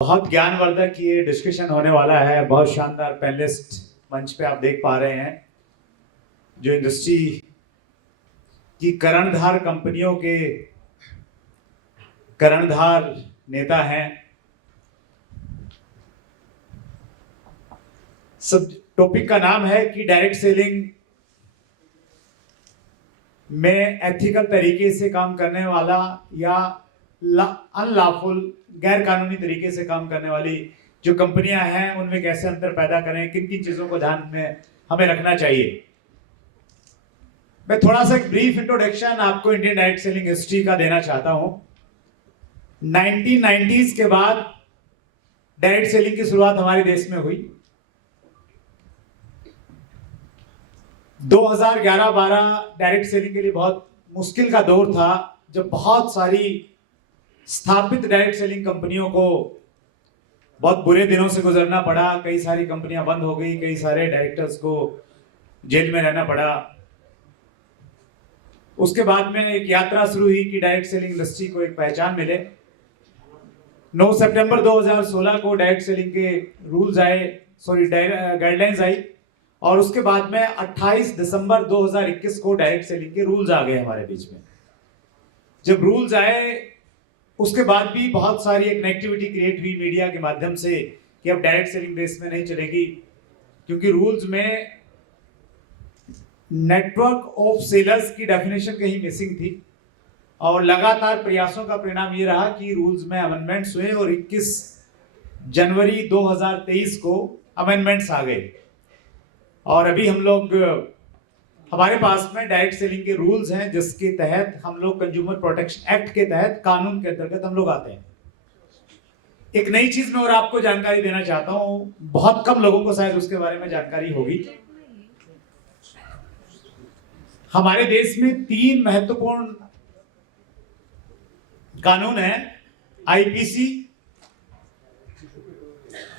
बहुत ज्ञानवर्धक ये डिस्कशन होने वाला है। बहुत शानदार पैनलिस्ट मंच पे आप देख पा रहे हैं जो इंडस्ट्री की कर्णधार कंपनियों के कर्णधार नेता हैं। सब टॉपिक का नाम है कि डायरेक्ट सेलिंग में एथिकल तरीके से काम करने वाला या अनलॉफुल गैर कानूनी तरीके से काम करने वाली जो कंपनियां हैं उनमें कैसे अंतर पैदा करें, किन किन चीजों को ध्यान में हमें रखना चाहिए। मैं थोड़ा सा एक ब्रीफ इंट्रोडक्शन आपको इंडियन डायरेक्ट सेलिंग हिस्ट्री का देना चाहता हूं। 1990s के बाद डायरेक्ट सेलिंग की शुरुआत हमारे देश में हुई। 2011-12 डायरेक्ट सेलिंग के लिए बहुत मुश्किल का दौर था, जब बहुत सारी स्थापित डायरेक्ट सेलिंग कंपनियों को बहुत बुरे दिनों से गुजरना पड़ा। कई सारी कंपनियां बंद हो गई, कई सारे डायरेक्टर्स को जेल में रहना पड़ा। उसके बाद में एक यात्रा शुरू हुई कि डायरेक्ट सेलिंग इंडस्ट्री को एक पहचान मिले। 9 सितंबर 2016 को डायरेक्ट सेलिंग के रूल्स आए, गाइडलाइंस आई, और उसके बाद में 28 दिसंबर 2021 को डायरेक्ट सेलिंग के रूल्स आ गए हमारे बीच में। जब रूल्स आए उसके बाद भी बहुत सारी एक नेगेटिविटी क्रिएट हुई मीडिया के माध्यम से कि अब डायरेक्ट सेलिंग देश में नहीं चलेगी, क्योंकि रूल्स में नेटवर्क ऑफ सेलर्स की डेफिनेशन कहीं मिसिंग थी। और लगातार प्रयासों का परिणाम ये रहा कि रूल्स में अमेंडमेंट्स हुए और 21 जनवरी 2023 को अमेंडमेंट्स आ गए। और अभी हम लोग हमारे पास में डायरेक्ट सेलिंग के रूल्स हैं, जिसके तहत हम लोग कंज्यूमर प्रोटेक्शन एक्ट के तहत कानून के अंतर्गत हम लोग आते हैं। एक नई चीज में और आपको जानकारी देना चाहता हूं, बहुत कम लोगों को शायद उसके बारे में जानकारी होगी। हमारे देश में 3 महत्वपूर्ण कानून हैं, आईपीसी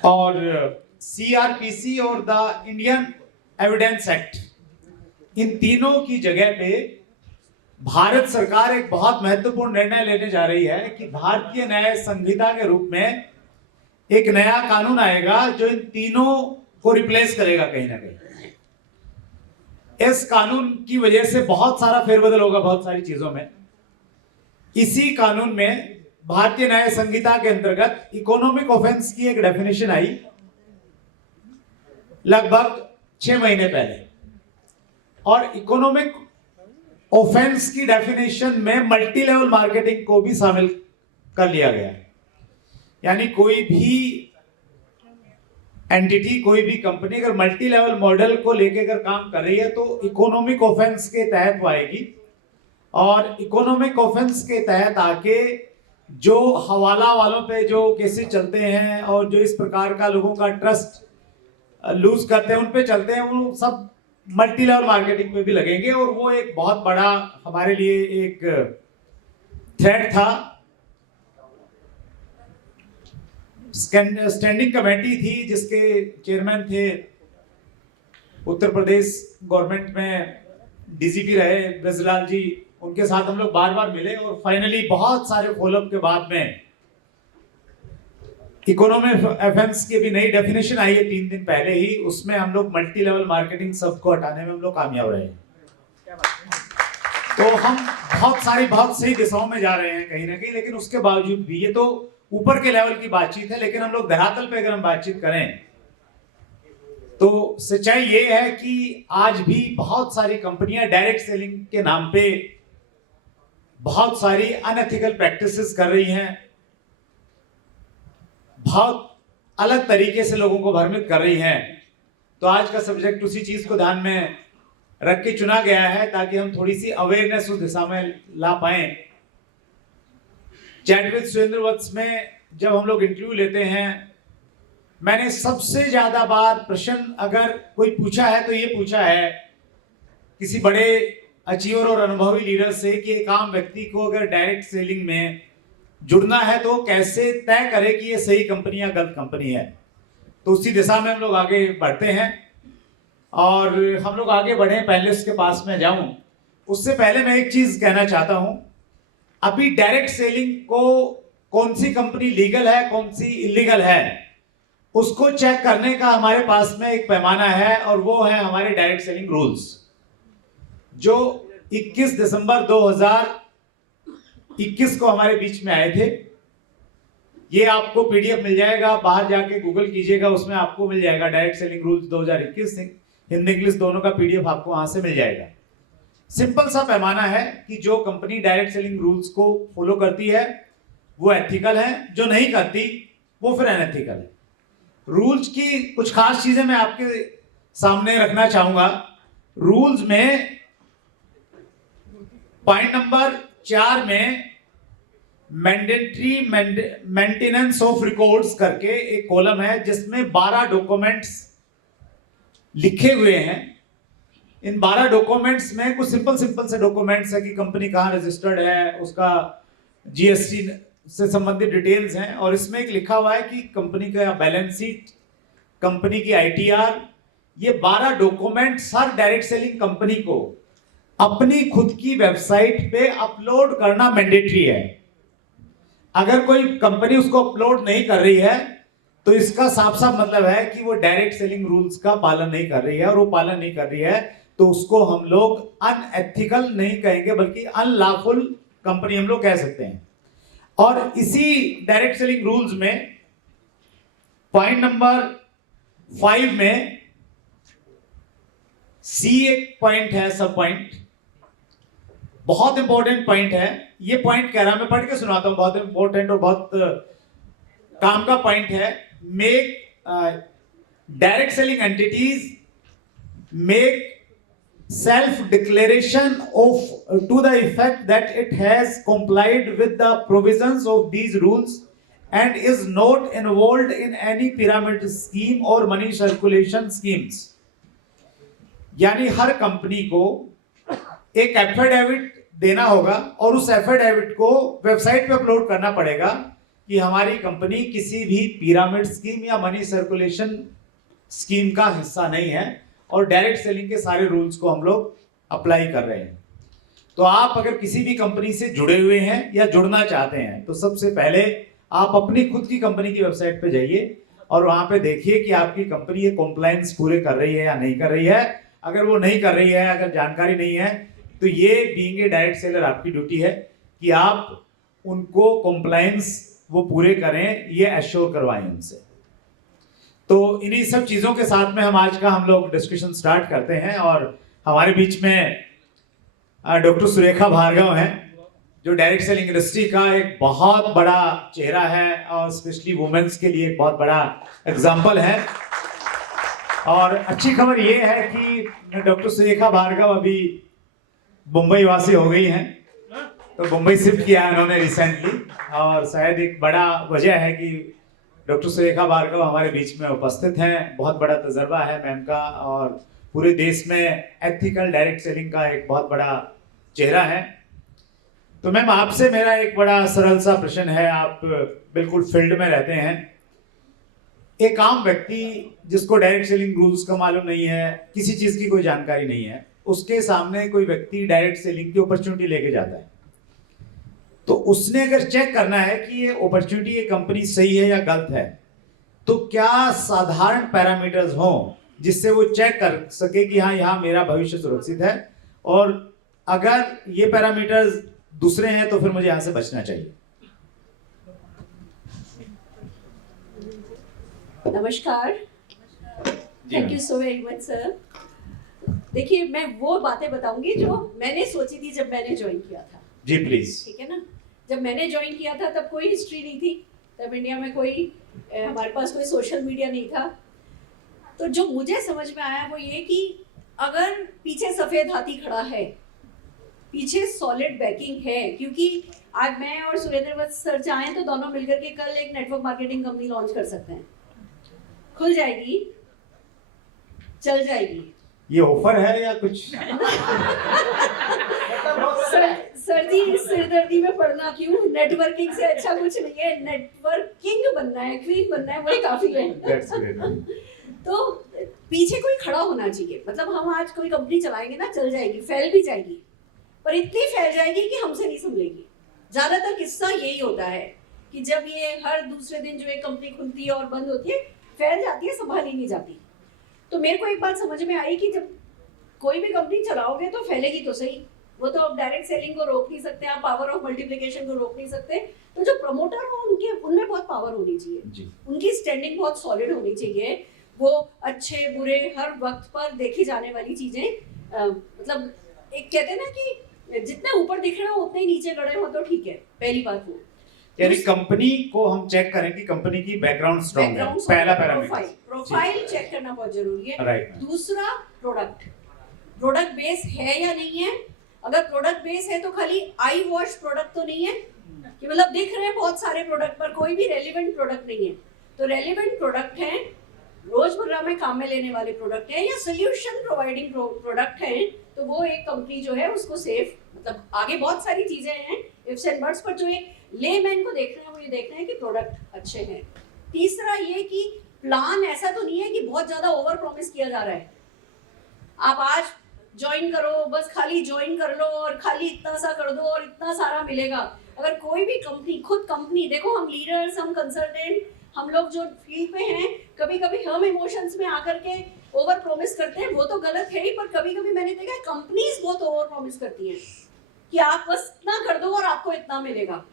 और सीआरपीसी और द इंडियन एविडेंस एक्ट। इन तीनों की जगह पे भारत सरकार एक बहुत महत्वपूर्ण निर्णय लेने जा रही है कि भारतीय न्याय संहिता के रूप में एक नया कानून आएगा जो इन तीनों को रिप्लेस करेगा कहीं ना कहीं। इस कानून की वजह से बहुत सारा फेरबदल होगा बहुत सारी चीजों में। इसी कानून में भारतीय न्याय संहिता के अंतर्गत इकोनॉमिक ऑफेंस की एक डेफिनेशन आई लगभग 6 महीने पहले, और इकोनॉमिक ऑफेंस की डेफिनेशन में मल्टी लेवल मार्केटिंग को भी शामिल कर लिया गया है। यानी कोई भी एंटिटी, कोई भी कंपनी अगर मल्टी लेवल मॉडल को लेकर अगर काम कर रही है तो इकोनॉमिक ऑफेंस के तहत वो आएगी। और इकोनॉमिक ऑफेंस के तहत आके जो हवाला वालों पे जो केसेस चलते हैं और जो इस प्रकार का लोगों का ट्रस्ट लूज करते हैं, उन पे चलते हैं, वो सब मल्टी लेवल मार्केटिंग पे भी लगेंगे। और वो एक बहुत बड़ा हमारे लिए एक थ्रेट था। स्टैंडिंग कमेटी थी जिसके चेयरमैन थे उत्तर प्रदेश गवर्नमेंट में डीजीपी रहे ब्रजलाल जी। उनके साथ हम लोग बार बार मिले और फाइनली बहुत सारे फॉलोअप के बाद में इकोनॉमिक ऑफेंस की भी नई डेफिनेशन आई है 3 दिन पहले ही। उसमें हम लोग मल्टी लेवल मार्केटिंग सबको हटाने में हम लोग कामयाब रहे हैं। तो हम बहुत सही दिशाओं में जा रहे हैं कहीं ना कहीं। लेकिन उसके बावजूद भी, ये तो ऊपर के लेवल की बातचीत है, लेकिन हम लोग धरातल पे अगर हम बातचीत करें तो सच्चाई ये है कि आज भी बहुत सारी कंपनियां डायरेक्ट सेलिंग के नाम पे बहुत सारी अनएथिकल प्रैक्टिसेस कर रही हैं, बहुत अलग तरीके से लोगों को भ्रमित कर रही हैं। तो आज का सब्जेक्ट उसी चीज को ध्यान में रख के चुना गया है ताकि हम थोड़ी सी अवेयरनेस उस दिशा में ला पाए। चैट विद सुरेंद्र वत्स में जब हम लोग इंटरव्यू लेते हैं, मैंने सबसे ज्यादा बार प्रश्न अगर कोई पूछा है तो ये पूछा है किसी बड़े अचीवर और अनुभवी लीडर से कि एक आम व्यक्ति को अगर डायरेक्ट सेलिंग में जुड़ना है तो कैसे तय करे कि ये सही कंपनी या गलत कंपनी है। तो उसी दिशा में हम लोग आगे बढ़ते हैं और हम लोग आगे बढ़े। पैनलिस्ट के पास में जाऊं उससे पहले मैं एक चीज कहना चाहता हूं। अभी डायरेक्ट सेलिंग को कौन सी कंपनी लीगल है, कौन सी इलीगल है, उसको चेक करने का हमारे पास में एक पैमाना है, और वो है हमारे डायरेक्ट सेलिंग रूल्स, जो 21 दिसंबर 2021 को हमारे बीच में आए थे। ये आपको पीडीएफ मिल जाएगा, बाहर जाके गूगल कीजिएगा, उसमें आपको मिल जाएगा direct selling rules 2021, Hindi English दोनों का पीडीएफ आपको वहां से मिल जाएगा। सिंपल सा पैमाना है कि जो कंपनी डायरेक्ट सेलिंग रूल्स को फॉलो करती है वो एथिकल है, जो नहीं करती वो फिर अनएथिकल है। रूल्स की कुछ खास चीजें मैं आपके सामने रखना चाहूंगा। रूल्स में पॉइंट नंबर 4 में मैंडेटरी मेंटेनेंस ऑफ रिकॉर्ड्स करके एक कॉलम है, जिसमें 12 डॉक्यूमेंट्स लिखे हुए हैं। इन 12 डॉक्यूमेंट्स में कुछ सिंपल से डॉक्यूमेंट्स है कि कंपनी कहाँ रजिस्टर्ड है, उसका जीएसटी से संबंधित डिटेल्स हैं, और इसमें एक लिखा हुआ है कि कंपनी का बैलेंस शीट, कंपनी की आईटीआर। ये 12 डॉक्यूमेंट्स हर डायरेक्ट सेलिंग कंपनी को अपनी खुद की वेबसाइट पे अपलोड करना मैंडेटरी है। अगर कोई कंपनी उसको अपलोड नहीं कर रही है तो इसका साफ मतलब है कि वो डायरेक्ट सेलिंग रूल्स का पालन नहीं कर रही है, और वो पालन नहीं कर रही है तो उसको हम लोग अनएथिकल नहीं कहेंगे बल्कि अनलॉफुल कंपनी हम लोग कह सकते हैं। और इसी डायरेक्ट सेलिंग रूल्स में पॉइंट नंबर 5 में सी एक पॉइंट है, सब पॉइंट बहुत इंपॉर्टेंट पॉइंट है। ये पॉइंट कह रहा मैं पढ़ के सुनाता हूं, बहुत इंपॉर्टेंट और बहुत काम का पॉइंट है। Make direct selling entities make self declaration of to the effect that it has complied with the provisions of these rules and is not involved in any pyramid scheme or money circulation schemes। यानी हर company को एक affidavit देना होगा और उस affidavit को website पे upload करना पड़ेगा कि हमारी कंपनी किसी भी पिरामिड स्कीम या मनी सर्कुलेशन स्कीम का हिस्सा नहीं है, और डायरेक्ट सेलिंग के सारे रूल्स को हम लोग अप्लाई कर रहे हैं। तो आप अगर किसी भी कंपनी से जुड़े हुए हैं या जुड़ना चाहते हैं तो सबसे पहले आप अपनी खुद की कंपनी की वेबसाइट पे जाइए और वहां पे देखिए कि आपकी कंपनी ये कॉम्प्लायंस पूरे कर रही है या नहीं कर रही है। अगर वो नहीं कर रही है, अगर जानकारी नहीं है, तो ये बीइंग ए डायरेक्ट सेलर आपकी ड्यूटी है कि आप उनको कॉम्प्लायंस वो पूरे करें, ये एश्योर करवाएं उनसे। तो इन्हीं सब चीज़ों के साथ में हम लोग डिस्कशन स्टार्ट करते हैं, और हमारे बीच में डॉक्टर सुरेखा भार्गव हैं जो डायरेक्ट सेलिंग इंडस्ट्री का एक बहुत बड़ा चेहरा है और स्पेशली वुमेन्स के लिए एक बहुत बड़ा एग्जाम्पल है। और अच्छी खबर ये है कि डॉक्टर सुरेखा भार्गव अभी मुंबई वासी हो गई हैं, तो मुंबई शिफ्ट किया है उन्होंने रिसेंटली, और शायद एक बड़ा वजह है कि डॉक्टर सुरेखा भार्गव हमारे बीच में उपस्थित हैं। बहुत बड़ा तजर्बा है मैम का, और पूरे देश में एथिकल डायरेक्ट सेलिंग का एक बहुत बड़ा चेहरा है। तो मैम आपसे मेरा एक बड़ा सरल सा प्रश्न है, आप बिल्कुल फील्ड में रहते हैं। एक आम व्यक्ति जिसको डायरेक्ट सेलिंग रूल्स का मालूम नहीं है, किसी चीज की कोई जानकारी नहीं है, उसके सामने कोई व्यक्ति डायरेक्ट सेलिंग की अपॉर्चुनिटी लेके जाता है, तो उसने अगर चेक करना है कि ये अपॉर्चुनिटी, ये कंपनी सही है या गलत है, तो क्या साधारण पैरामीटर्स हों जिससे वो चेक कर सके कि हाँ यहाँ मेरा भविष्य सुरक्षित है, और अगर ये पैरामीटर्स दूसरे हैं तो फिर मुझे यहाँ से बचना चाहिए। नमस्कार, thank you so very much sir. देखिए, मैं वो बातें बताऊंगी जो मैंने सोची थी जब मैंने ज्वाइन किया था। जी प्लीज। ठीक है ना? जब मैंने ज्वाइन किया था तब कोई हिस्ट्री नहीं थी, तब इंडिया में कोई हमारे पास कोई सोशल मीडिया नहीं था। तो जो मुझे समझ में आया वो ये कि अगर पीछे सफेद हाथी खड़ा है, पीछे सॉलिड बैकिंग है, क्योंकि आज मैं और सुरेंद्र वत्स सर चाहें तो दोनों मिलकर के कल एक नेटवर्क मार्केटिंग कंपनी लॉन्च कर सकते हैं। खुल जाएगी, चल जाएगी। ये ऑफर है या कुछ? सर जी, सिरदर्दी में पड़ना क्यों? नेटवर्किंग से अच्छा कुछ नहीं है, नेटवर्किंग बनना है, क्वीन बनना है, वही काफी है। तो पीछे कोई खड़ा होना चाहिए। मतलब हम आज कोई कंपनी चलाएंगे ना, चल जाएगी, फैल भी जाएगी, पर इतनी फैल जाएगी कि हमसे नहीं संभलेगी। ज्यादातर किस्सा यही होता है कि जब ये हर दूसरे दिन जो एक कंपनी खुलती है और बंद होती है, फैल जाती है, संभाली नहीं जाती। तो मेरे को एक बात समझ में आई कि जब कोई भी कंपनी चलाओगे तो फैलेगी तो सही, वो तो आप डायरेक्ट सेलिंग को रोक नहीं सकते, आप पावर ऑफ मल्टीप्लिकेशन को रोक नहीं सकते। तो जो प्रमोटर हो उनमें बहुत पावर होनी चाहिए, उनकी स्टैंडिंग बहुत सॉलिड होनी चाहिए, वो अच्छे बुरे हर वक्त पर देखी जाने वाली चीजें, मतलब एक कहते हैं ना कि जितने ऊपर दिख रहे हो उतने ही नीचे गड़े हो तो ठीक है, पहली बात वो। यानी कंपनी को हम चेक करें कि कंपनी की बैकग्राउंड स्ट्रांग है, पहला पैरामीटर। प्रोफाइल चेक करना बहुत जरूरी है। राइट। दूसरा प्रोडक्ट बेस है या नहीं है। अगर प्रोडक्ट बेस है तो खाली आई वॉश प्रोडक्ट तो नहीं है कि मतलब दिख रहे हैं बहुत सारे प्रोडक्ट पर कोई भी रेलिवेंट प्रोडक्ट नहीं है। तो रेलिवेंट प्रोडक्ट है, रोजमर्रा में काम में लेने वाले प्रोडक्ट है या सोल्यूशन प्रोवाइडिंग प्रोडक्ट है, तो वो एक कंपनी जो है उसको सेफ, मतलब आगे बहुत सारी चीजें हैं इफ्स एंड बट्स, पर जो एक लेमैन को देख रहे हैं वो ये देख रहे हैं कि प्रोडक्ट अच्छे हैं। तीसरा ये कि प्लान ऐसा तो नहीं है कि बहुत ज्यादा ओवर प्रॉमिस किया जा रहा है, आप आज ज्वाइन करो, बस खाली ज्वाइन कर लो और खाली इतना सा कर दो और इतना सारा मिलेगा। अगर कोई भी कंपनी, खुद कंपनी, देखो हम लीडर्स, हम कंसल्टेंट, हम लोग जो फील्ड पे हैं, कभी कभी हम इमोशंस में आकर के ओवर प्रॉमिस करते हैं, वो तो गलत है ही, पर कभी कभी मैंने देखा है कंपनीज बहुत ओवर प्रॉमिस करती हैं कि आप बस इतना कर दो और आपको इतना मिलेगा।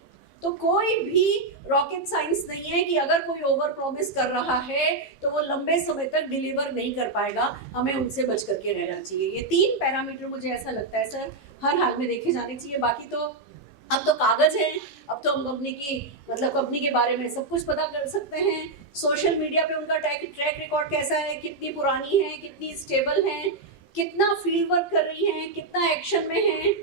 तो कोई भी रॉकेट साइंस नहीं है कि अगर कोई ओवर प्रॉमिस कर रहा है तो वो लंबे समय तक डिलीवर नहीं कर पाएगा, हमें उनसे बच करके रहना चाहिए। ये 3 पैरामीटर मुझे ऐसा लगता है सर हर हाल में देखे जाने चाहिए। बाकी तो अब तो कागज है, अब तो हम कंपनी के बारे में सब कुछ पता कर सकते हैं। सोशल मीडिया पे उनका ट्रैक रिकॉर्ड कैसा है, कितनी पुरानी है, कितनी स्टेबल है, कितना फील्ड वर्क कर रही है, कितना एक्शन में है,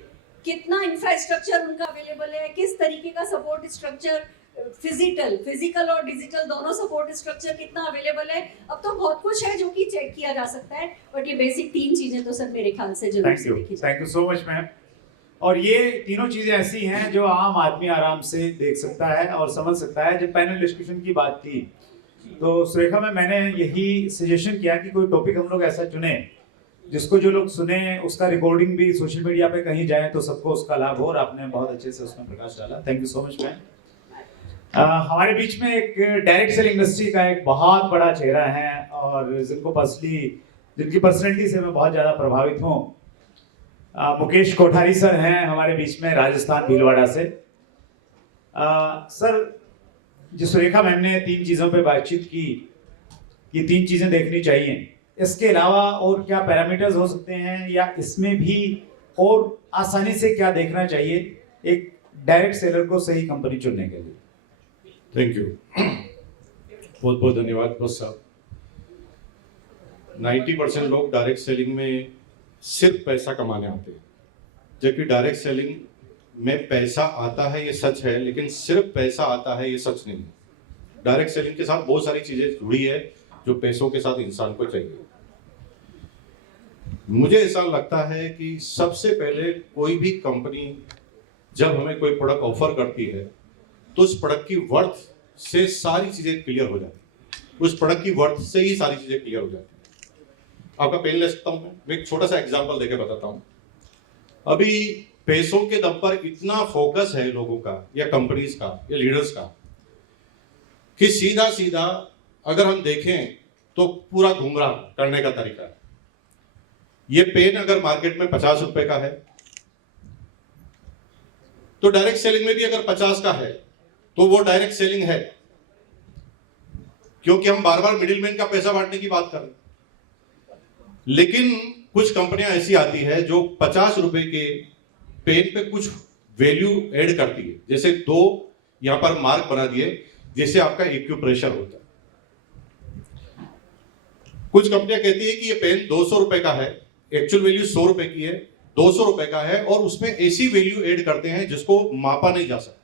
कितना इंफ्रास्ट्रक्चर उनका अवेलेबल है, किस तरीके का सपोर्ट स्ट्रक्चर, फिजिकल और डिजिटल दोनों सपोर्ट स्ट्रक्चर कितना अवेलेबल है। अब तो बहुत कुछ है जो कि चेक किया जा सकता है, बट ये बेसिक 3 चीजें तो सर मेरे ख्याल से जरूर से देखी जाए। Thank you so much ma'am. और ये तीनों चीजें ऐसी हैं जो आम आदमी आराम से देख सकता है और समझ सकता है। जब पैनल डिस्कशन की बात थी तो सुरेखा में मैंने यही सजेशन किया कि कोई टॉपिक हम लोग ऐसा चुने जिसको जो लोग सुने उसका रिकॉर्डिंग भी सोशल मीडिया पे कहीं जाए तो सबको उसका लाभ हो, और आपने बहुत अच्छे से उसमें प्रकाश डाला। Thank you so much ma'am. हमारे बीच में एक डायरेक्ट सेल इंडस्ट्री का एक बहुत बड़ा चेहरा है और जिनकी पर्सनैलिटी से मैं बहुत ज़्यादा प्रभावित हूँ। मुकेश कोठारी सर हैं हमारे बीच में, राजस्थान भीलवाड़ा से। सर, जिस सुरेखा मैम ने 3 चीज़ों पे बातचीत की कि 3 चीज़ें देखनी चाहिए, इसके अलावा और क्या पैरामीटर्स हो सकते हैं या इसमें भी और आसानी से क्या देखना चाहिए एक डायरेक्ट सेलर को सही कंपनी चुनने के लिए? थैंक यू, बहुत बहुत धन्यवाद बॉस साहब। 90% लोग डायरेक्ट सेलिंग में सिर्फ पैसा कमाने आते हैं, जबकि डायरेक्ट सेलिंग में पैसा आता है ये सच है, लेकिन सिर्फ पैसा आता है ये सच नहीं है। डायरेक्ट सेलिंग के साथ बहुत सारी चीजें जुड़ी है जो पैसों के साथ इंसान को चाहिए। मुझे ऐसा लगता है कि सबसे पहले कोई भी कंपनी जब हमें कोई प्रोडक्ट ऑफर करती है तो उस प्रोडक्ट की वर्थ से सारी चीजें क्लियर हो जाती है, उस प्रोडक्ट की वर्थ से ही सारी चीजें क्लियर हो जाती है। आपका पेन ले सकता हूं मैं एक छोटा सा एग्जांपल देके बताता हूं। अभी पैसों के दम पर इतना फोकस है लोगों का या कंपनीज का या लीडर्स का कि सीधा सीधा अगर हम देखें तो पूरा गुमराह करने का तरीका है। ये पेन अगर मार्केट में 50 रुपए का है तो डायरेक्ट सेलिंग में भी अगर 50 का है तो वो डायरेक्ट सेलिंग है, क्योंकि हम बार बार मिडिलमैन का पैसा बांटने की बात कर रहे हैं। लेकिन कुछ कंपनियां ऐसी आती है जो 50 रुपए के पेन पे कुछ वैल्यू ऐड करती है, जैसे 2 यहां पर मार्क बना दिए जैसे आपका एक्यूप्रेशर होता है। कुछ कंपनियां कहती है कि ये पेन 200 रुपए का है, एक्चुअल वैल्यू 100 रुपए की है, 200 रुपए का है, और उसमें ऐसी वैल्यू ऐड करते हैं जिसको मापा नहीं जा सकता।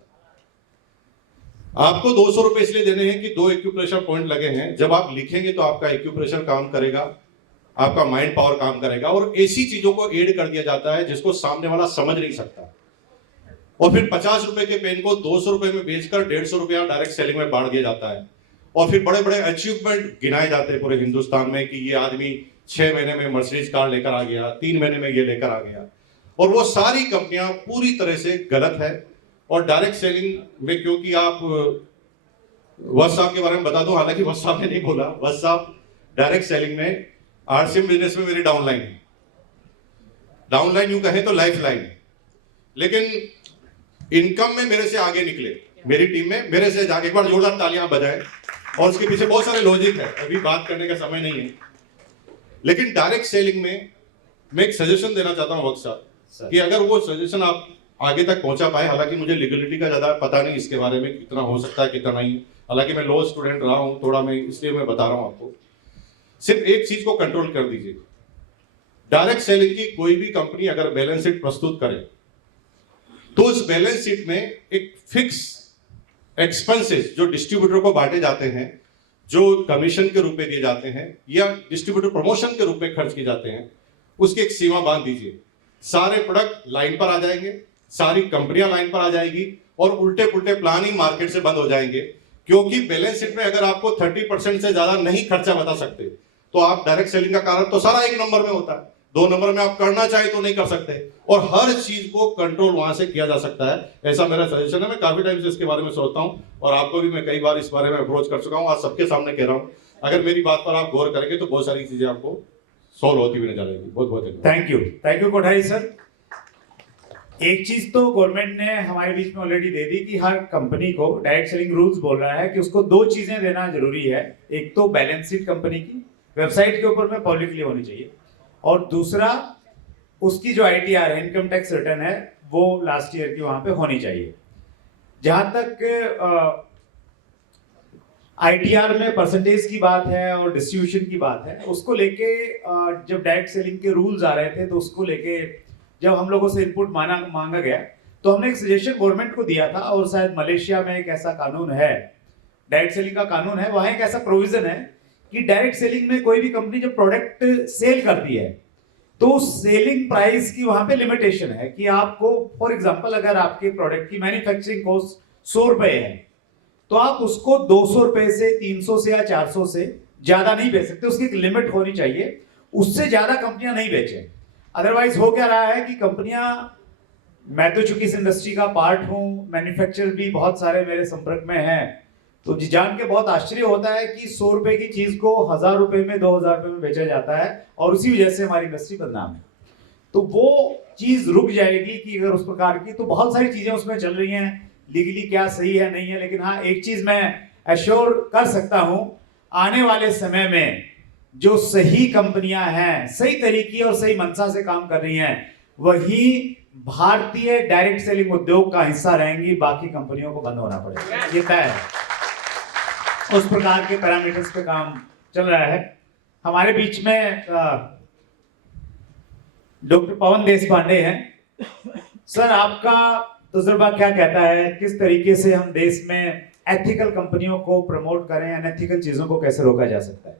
आपको 200 रुपए इसलिए देने हैं कि 2 एक्यूप्रेशर पॉइंट लगे हैं, जब आप लिखेंगे तो आपका एक्यूप्रेशर काम करेगा, आपका माइंड पावर काम करेगा, और ऐसी चीजों को ऐड कर दिया जाता है जिसको सामने वाला समझ नहीं सकता। और फिर 50 रुपए के पेन को 200 रुपए में बेचकर 150 रुपया डायरेक्ट सेलिंग में बांट दिया जाता है। और फिर बड़े बड़े अचीवमेंट गिनाए जाते हैं पूरे हिंदुस्तान में कि ये आदमी 6 महीने में मर्सिडीज कार लेकर आ गया, 3 महीने में ये लेकर आ गया। और वो सारी कंपनियां पूरी तरह से गलत है और डायरेक्ट सेलिंग में क्योंकि आप वत्स साहब के बारे में बता दूं, हालांकि वत्स साहब ने नहीं बोला, वत्स साहब डायरेक्ट सेलिंग में आरसीएम बिजनेस में मेरी डाउनलाइन है, डाउनलाइन यूं कहें तो लाइफ लाइन, लेकिन इनकम में मेरे से आगे निकले, मेरी टीम में मेरे से जाके, एक बार जोरदार तालियां बजाएं। और उसके पीछे बहुत सारे लॉजिक है, अभी बात करने का समय नहीं है, लेकिन डायरेक्ट सेलिंग में मैं एक सजेशन देना चाहता हूं वत्स साहब कि अगर वो सजेशन आप आगे तक पहुंचा पाए, हालांकि मुझे लीगलिटी का ज्यादा पता नहीं इसके बारे में, कितना हो सकता है कितना नहीं, हालांकि मैं लॉ स्टूडेंट रहा हूं थोड़ा, मैं इसलिए मैं बता रहा हूं आपको, सिर्फ एक चीज को कंट्रोल कर दीजिए। डायरेक्ट सेलिंग की कोई भी कंपनी अगर बैलेंस शीट प्रस्तुत करे तो उस बैलेंस शीट में एक फिक्स एक्सपेंसेस जो डिस्ट्रीब्यूटर को बांटे जाते हैं, जो कमीशन के रूप में दिए जाते हैं या डिस्ट्रीब्यूटर प्रमोशन के रूप में खर्च किए जाते हैं, उसकी एक सीमा बांध दीजिए। सारे प्रोडक्ट लाइन पर आ जाएंगे, सारी कंपनियां लाइन पर आ जाएगी और उल्टे पुल्टे प्लान ही मार्केट से बंद हो जाएंगे, क्योंकि बैलेंस शीट में अगर आपको 30% से ज्यादा नहीं खर्चा बता सकते तो आप डायरेक्ट सेलिंग का कारण तो सारा एक नंबर में होता है, 2 नंबर में आप करना चाहे तो नहीं कर सकते, और हर चीज को कंट्रोल वहां से किया जा सकता है। ऐसा मेरा सजेशन है, मैं काफी टाइम से इसके बारे में सोचता हूं और आपको भी मैं कई बार इस बारे में अप्रोच कर चुका हूं, आज सबके सामने कह रहा हूं, अगर मेरी बात पर आप गौर करेंगे तो बहुत सारी चीजें आपको सॉल्व होती हुई नजर आएगी। बहुत बहुत धन्यवाद। Thank you Kothari sir. एक चीज तो गवर्नमेंट ने हमारे बीच में ऑलरेडी दे दी कि हर कंपनी को डायरेक्ट सेलिंग रूल्स बोल रहा है कि उसको 2 चीजें देना जरूरी है, एक तो बैलेंस शीट कंपनी की वेबसाइट के ऊपर में पब्लिकली होनी चाहिए, और दूसरा उसकी जो आईटीआर है, इनकम टैक्स रिटर्न है, वो लास्ट ईयर की वहां पे होनी चाहिए। जहां तक आईटीआर में परसेंटेज की बात है और डिस्ट्रीब्यूशन की बात है, उसको लेके जब डायरेक्ट सेलिंग के रूल्स आ रहे थे तो उसको लेके जब हम लोगों से इनपुट मांगा गया तो हमने एक सजेशन गवर्नमेंट को दिया था, और शायद मलेशिया में एक ऐसा कानून है, डायरेक्ट सेलिंग का कानून है, वहां एक ऐसा प्रोविजन है कि डायरेक्ट सेलिंग में कोई भी कंपनी जब प्रोडक्ट सेल करती है तो सेलिंग प्राइस की वहां पे लिमिटेशन है कि आपको, फॉर एग्जांपल, अगर आपके प्रोडक्ट की मैन्युफैक्चरिंग कॉस्ट 100 रुपए है तो आप उसको 200 रुपए से 300 से या 400 से ज्यादा नहीं बेच सकते, उसकी एक लिमिट होनी चाहिए, उससे ज्यादा कंपनियां नहीं बेचें। अदरवाइज हो क्या रहा है कि कंपनियां, मैं तो चूंकि इस इंडस्ट्री का पार्ट हूं, मैन्युफैक्चरर भी बहुत सारे मेरे संपर्क में हैं, तो जान के बहुत आश्चर्य होता है कि 100 रुपए की चीज को 1000 रुपए में, 2000 रुपए में बेचा जाता है, और उसी वजह से हमारी इंडस्ट्री बदनाम है। तो वो चीज रुक जाएगी कि अगर उस प्रकार की, तो बहुत सारी चीजें उसमें चल रही हैं, लीगली क्या सही है नहीं है, लेकिन हाँ एक चीज मैं एश्योर कर सकता हूं, आने वाले समय में जो सही कंपनियां हैं, सही तरीके और सही मंशा से काम कर रही हैं, वही भारतीय डायरेक्ट सेलिंग उद्योग का हिस्सा रहेंगी, बाकी कंपनियों को बंद होना पड़ेगा, ये तय है। उस प्रकार के पैरामीटर्स पे काम चल रहा है। हमारे बीच में डॉक्टर पवन देशपांडे हैं। सर, आपका तजुर्बा क्या कहता है, किस तरीके से हम देश में एथिकल कंपनियों को प्रमोट करें, अनएथिकल चीजों को कैसे रोका जा सकता है?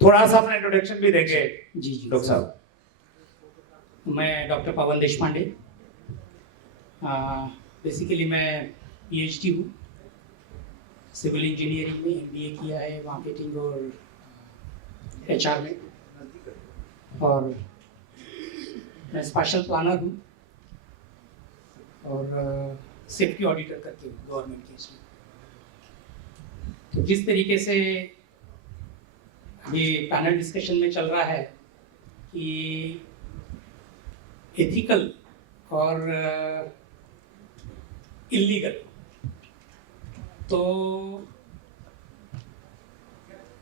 थोड़ा सा अपना इंट्रोडक्शन भी देंगे। जी जी डॉक्टर साहब। मैं डॉक्टर पवन देशपांडे, बेसिकली मैं पीएचडी हूँ, सिविल इंजीनियरिंग में एमबीए किया है, मार्केटिंग और एचआर में, और मैं स्पेशल प्लानर हूँ और सेफ्टी ऑडिटर करके हूँ गवर्नमेंट के इसमें। तो जिस तरीके से ये पैनल डिस्कशन में चल रहा है कि एथिकल और इलीगल, तो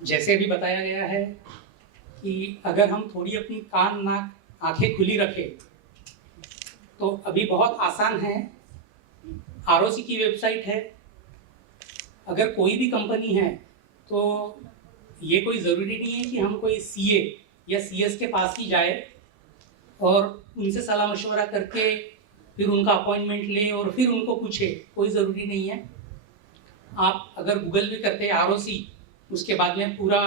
जैसे अभी बताया गया है कि अगर हम थोड़ी अपनी कान नाक आंखें खुली रखें तो अभी बहुत आसान है। आरओसी की वेबसाइट है, अगर कोई भी कंपनी है तो ये कोई ज़रूरी नहीं है कि हम कोई सीए या सीएस के पास ही जाए और उनसे सलाह मशवरा करके फिर उनका अपॉइंटमेंट ले और फिर उनको पूछे, कोई ज़रूरी नहीं है। आप अगर गूगल भी करते हैं आरओसी, उसके बाद में पूरा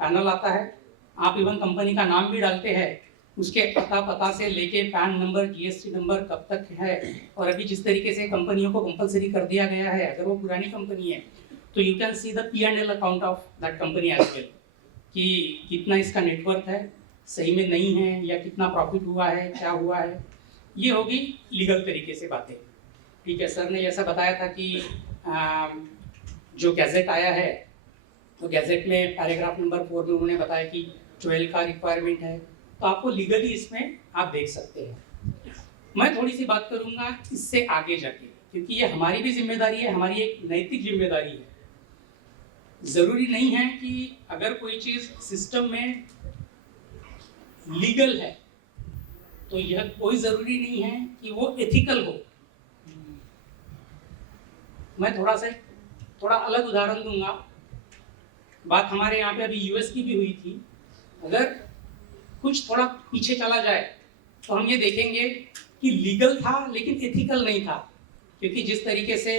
पैनल आता है, आप इवन कंपनी का नाम भी डालते हैं, उसके पता से लेके पैन नंबर, जीएसटी नंबर कब तक है, और अभी जिस तरीके से कंपनियों को कंपलसरी कर दिया गया है, अगर वो पुरानी कंपनी है तो you can see the P&L account of that company as well, कि कितना इसका नेटवर्थ है, सही में नहीं है, या कितना प्रॉफिट हुआ है, क्या हुआ है। ये होगी लीगल तरीके से बातें। ठीक है, सर ने जैसा बताया था कि जो गैजेट आया है तो गैजेट में पैराग्राफ नंबर 4 में उन्होंने बताया कि 12 का रिक्वायरमेंट है, तो आपको लीगली इसमें आप देख सकते हैं। मैं थोड़ी सी बात करूंगा इससे आगे जाके, क्योंकि ये हमारी भी जिम्मेदारी है, हमारी एक नैतिक जिम्मेदारी है। ज़रूरी नहीं है कि अगर कोई चीज़ सिस्टम में लीगल है तो यह कोई ज़रूरी नहीं है कि वो एथिकल हो। मैं थोड़ा अलग उदाहरण दूंगा। बात हमारे यहाँ पे अभी यूएस की भी हुई थी। अगर कुछ थोड़ा पीछे चला जाए तो हम ये देखेंगे कि लीगल था लेकिन एथिकल नहीं था, क्योंकि जिस तरीके से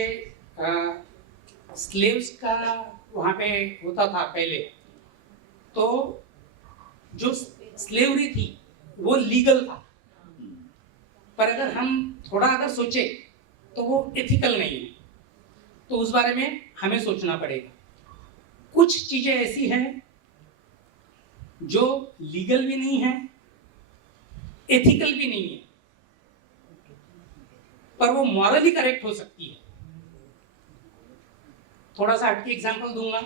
स्लेव्स का वहाँ पे होता था पहले, तो जो स्लेवरी थी वो लीगल था, पर अगर हम थोड़ा अगर सोचे तो वो एथिकल नहीं है। तो उस बारे में हमें सोचना पड़ेगा। कुछ चीजें ऐसी हैं जो लीगल भी नहीं है, एथिकल भी नहीं है, पर वो मॉरली करेक्ट हो सकती है। थोड़ा सा हटके एग्जांपल दूंगा।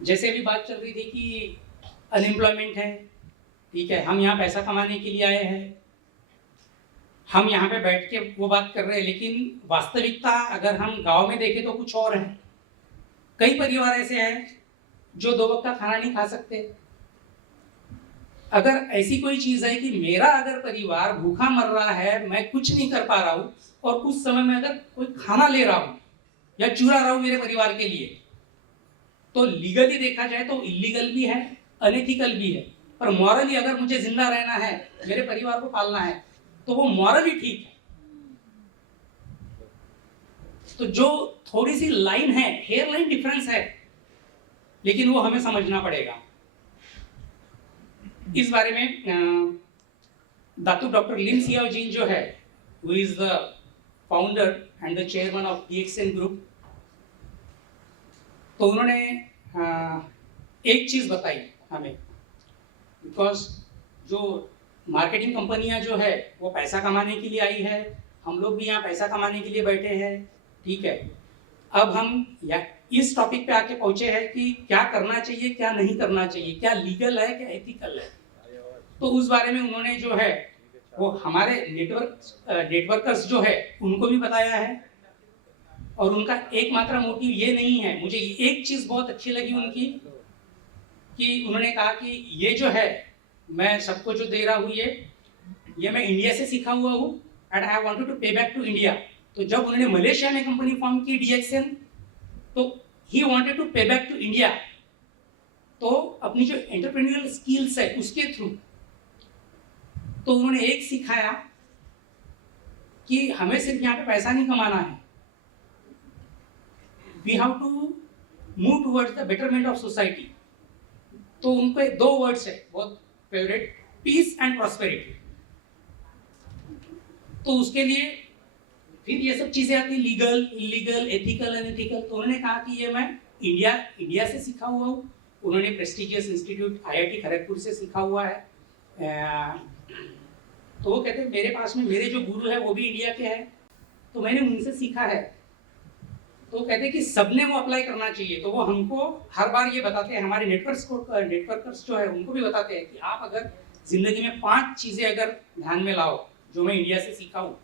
जैसे अभी बात चल रही थी कि अनएम्प्लॉयमेंट है, ठीक है, हम यहाँ पैसा कमाने के लिए आए हैं, हम यहाँ पे बैठ के वो बात कर रहे हैं, लेकिन वास्तविकता अगर हम गांव में देखें तो कुछ और है। कई परिवार ऐसे हैं जो 2 वक्त का खाना नहीं खा सकते। अगर ऐसी कोई चीज है कि मेरा अगर परिवार भूखा मर रहा है, मैं कुछ नहीं कर पा रहा हूँ, और कुछ समय में अगर कोई खाना ले रहा हूँ या चुरा रहा हूँ मेरे परिवार के लिए, तो लीगली देखा जाए तो इलीगल भी है, अनएथिकल भी है, पर मॉरली अगर मुझे जिंदा रहना है, मेरे परिवार को पालना है, तो वो मॉरली ठीक है। तो जो थोड़ी सी लाइन है, हेयर लाइन डिफरेंस है, लेकिन वो हमें समझना पड़ेगा। इस बारे में दातु डॉक्टर लिन सियाओजिन जो है, who is the founder and the chairman of DXN Group, तो उन्होंने एक चीज बताई हमें, बिकॉज जो मार्केटिंग कंपनियां जो है वो पैसा कमाने के लिए आई है, हम लोग भी यहाँ पैसा कमाने के लिए बैठे हैं, ठीक है। अब हम इस टॉपिक पे आके पहुंचे हैं कि क्या करना चाहिए, क्या नहीं करना चाहिए, क्या लीगल है, क्या एथिकल है। तो उस बारे में उन्होंने जो है वो हमारे नेटवर्कर्स जो है उनको भी बताया है, और उनका एकमात्र मोटिव ये नहीं है। मुझे एक चीज बहुत अच्छी लगी उनकी, कि उन्होंने कहा कि ये जो है मैं सबको जो दे रहा हूँ ये मैं इंडिया से सीखा हुआ हूँ, एंड आई वांटेड टू पे बैक टू इंडिया। तो जब उन्होंने मलेशिया में कंपनी फॉर्म की DXN, तो ही वांटेड टू पे बैक टू इंडिया, तो अपनी जो एंटरप्रेन्योरियल स्किल्स है उसके थ्रू, तो उन्होंने एक सिखाया कि हमें सिर्फ यहाँ पे पैसा नहीं कमाना है, we have to move towards the betterment of society. तो उनके 2 वर्ड्स है बहुत फेवरेट, पीस एंड प्रॉस्पेरिटी। तो उसके लिए फिर ये सब चीजें आती, लीगल, इलीगल, एथिकल, अनएथिकल। तो उन्होंने कहा कि ये मैं इंडिया से सीखा हुआ हूँ। उन्होंने प्रेस्टिजियस इंस्टीट्यूट IIT खड़गपुर से सीखा हुआ है। तो वो कहते हैं मेरे पास में मेरे जो गुरु है वो भी इंडिया के हैं, तो मैंने उनसे सीखा है। तो कहते हैं कि सबने वो अप्लाई करना चाहिए। तो वो हमको हर बार ये बताते हैं, हमारे नेटवर्कर्स जो है उनको भी बताते हैं कि आप अगर जिंदगी में 5 चीजें अगर ध्यान में लाओ जो मैं इंडिया से सीखा हूँ,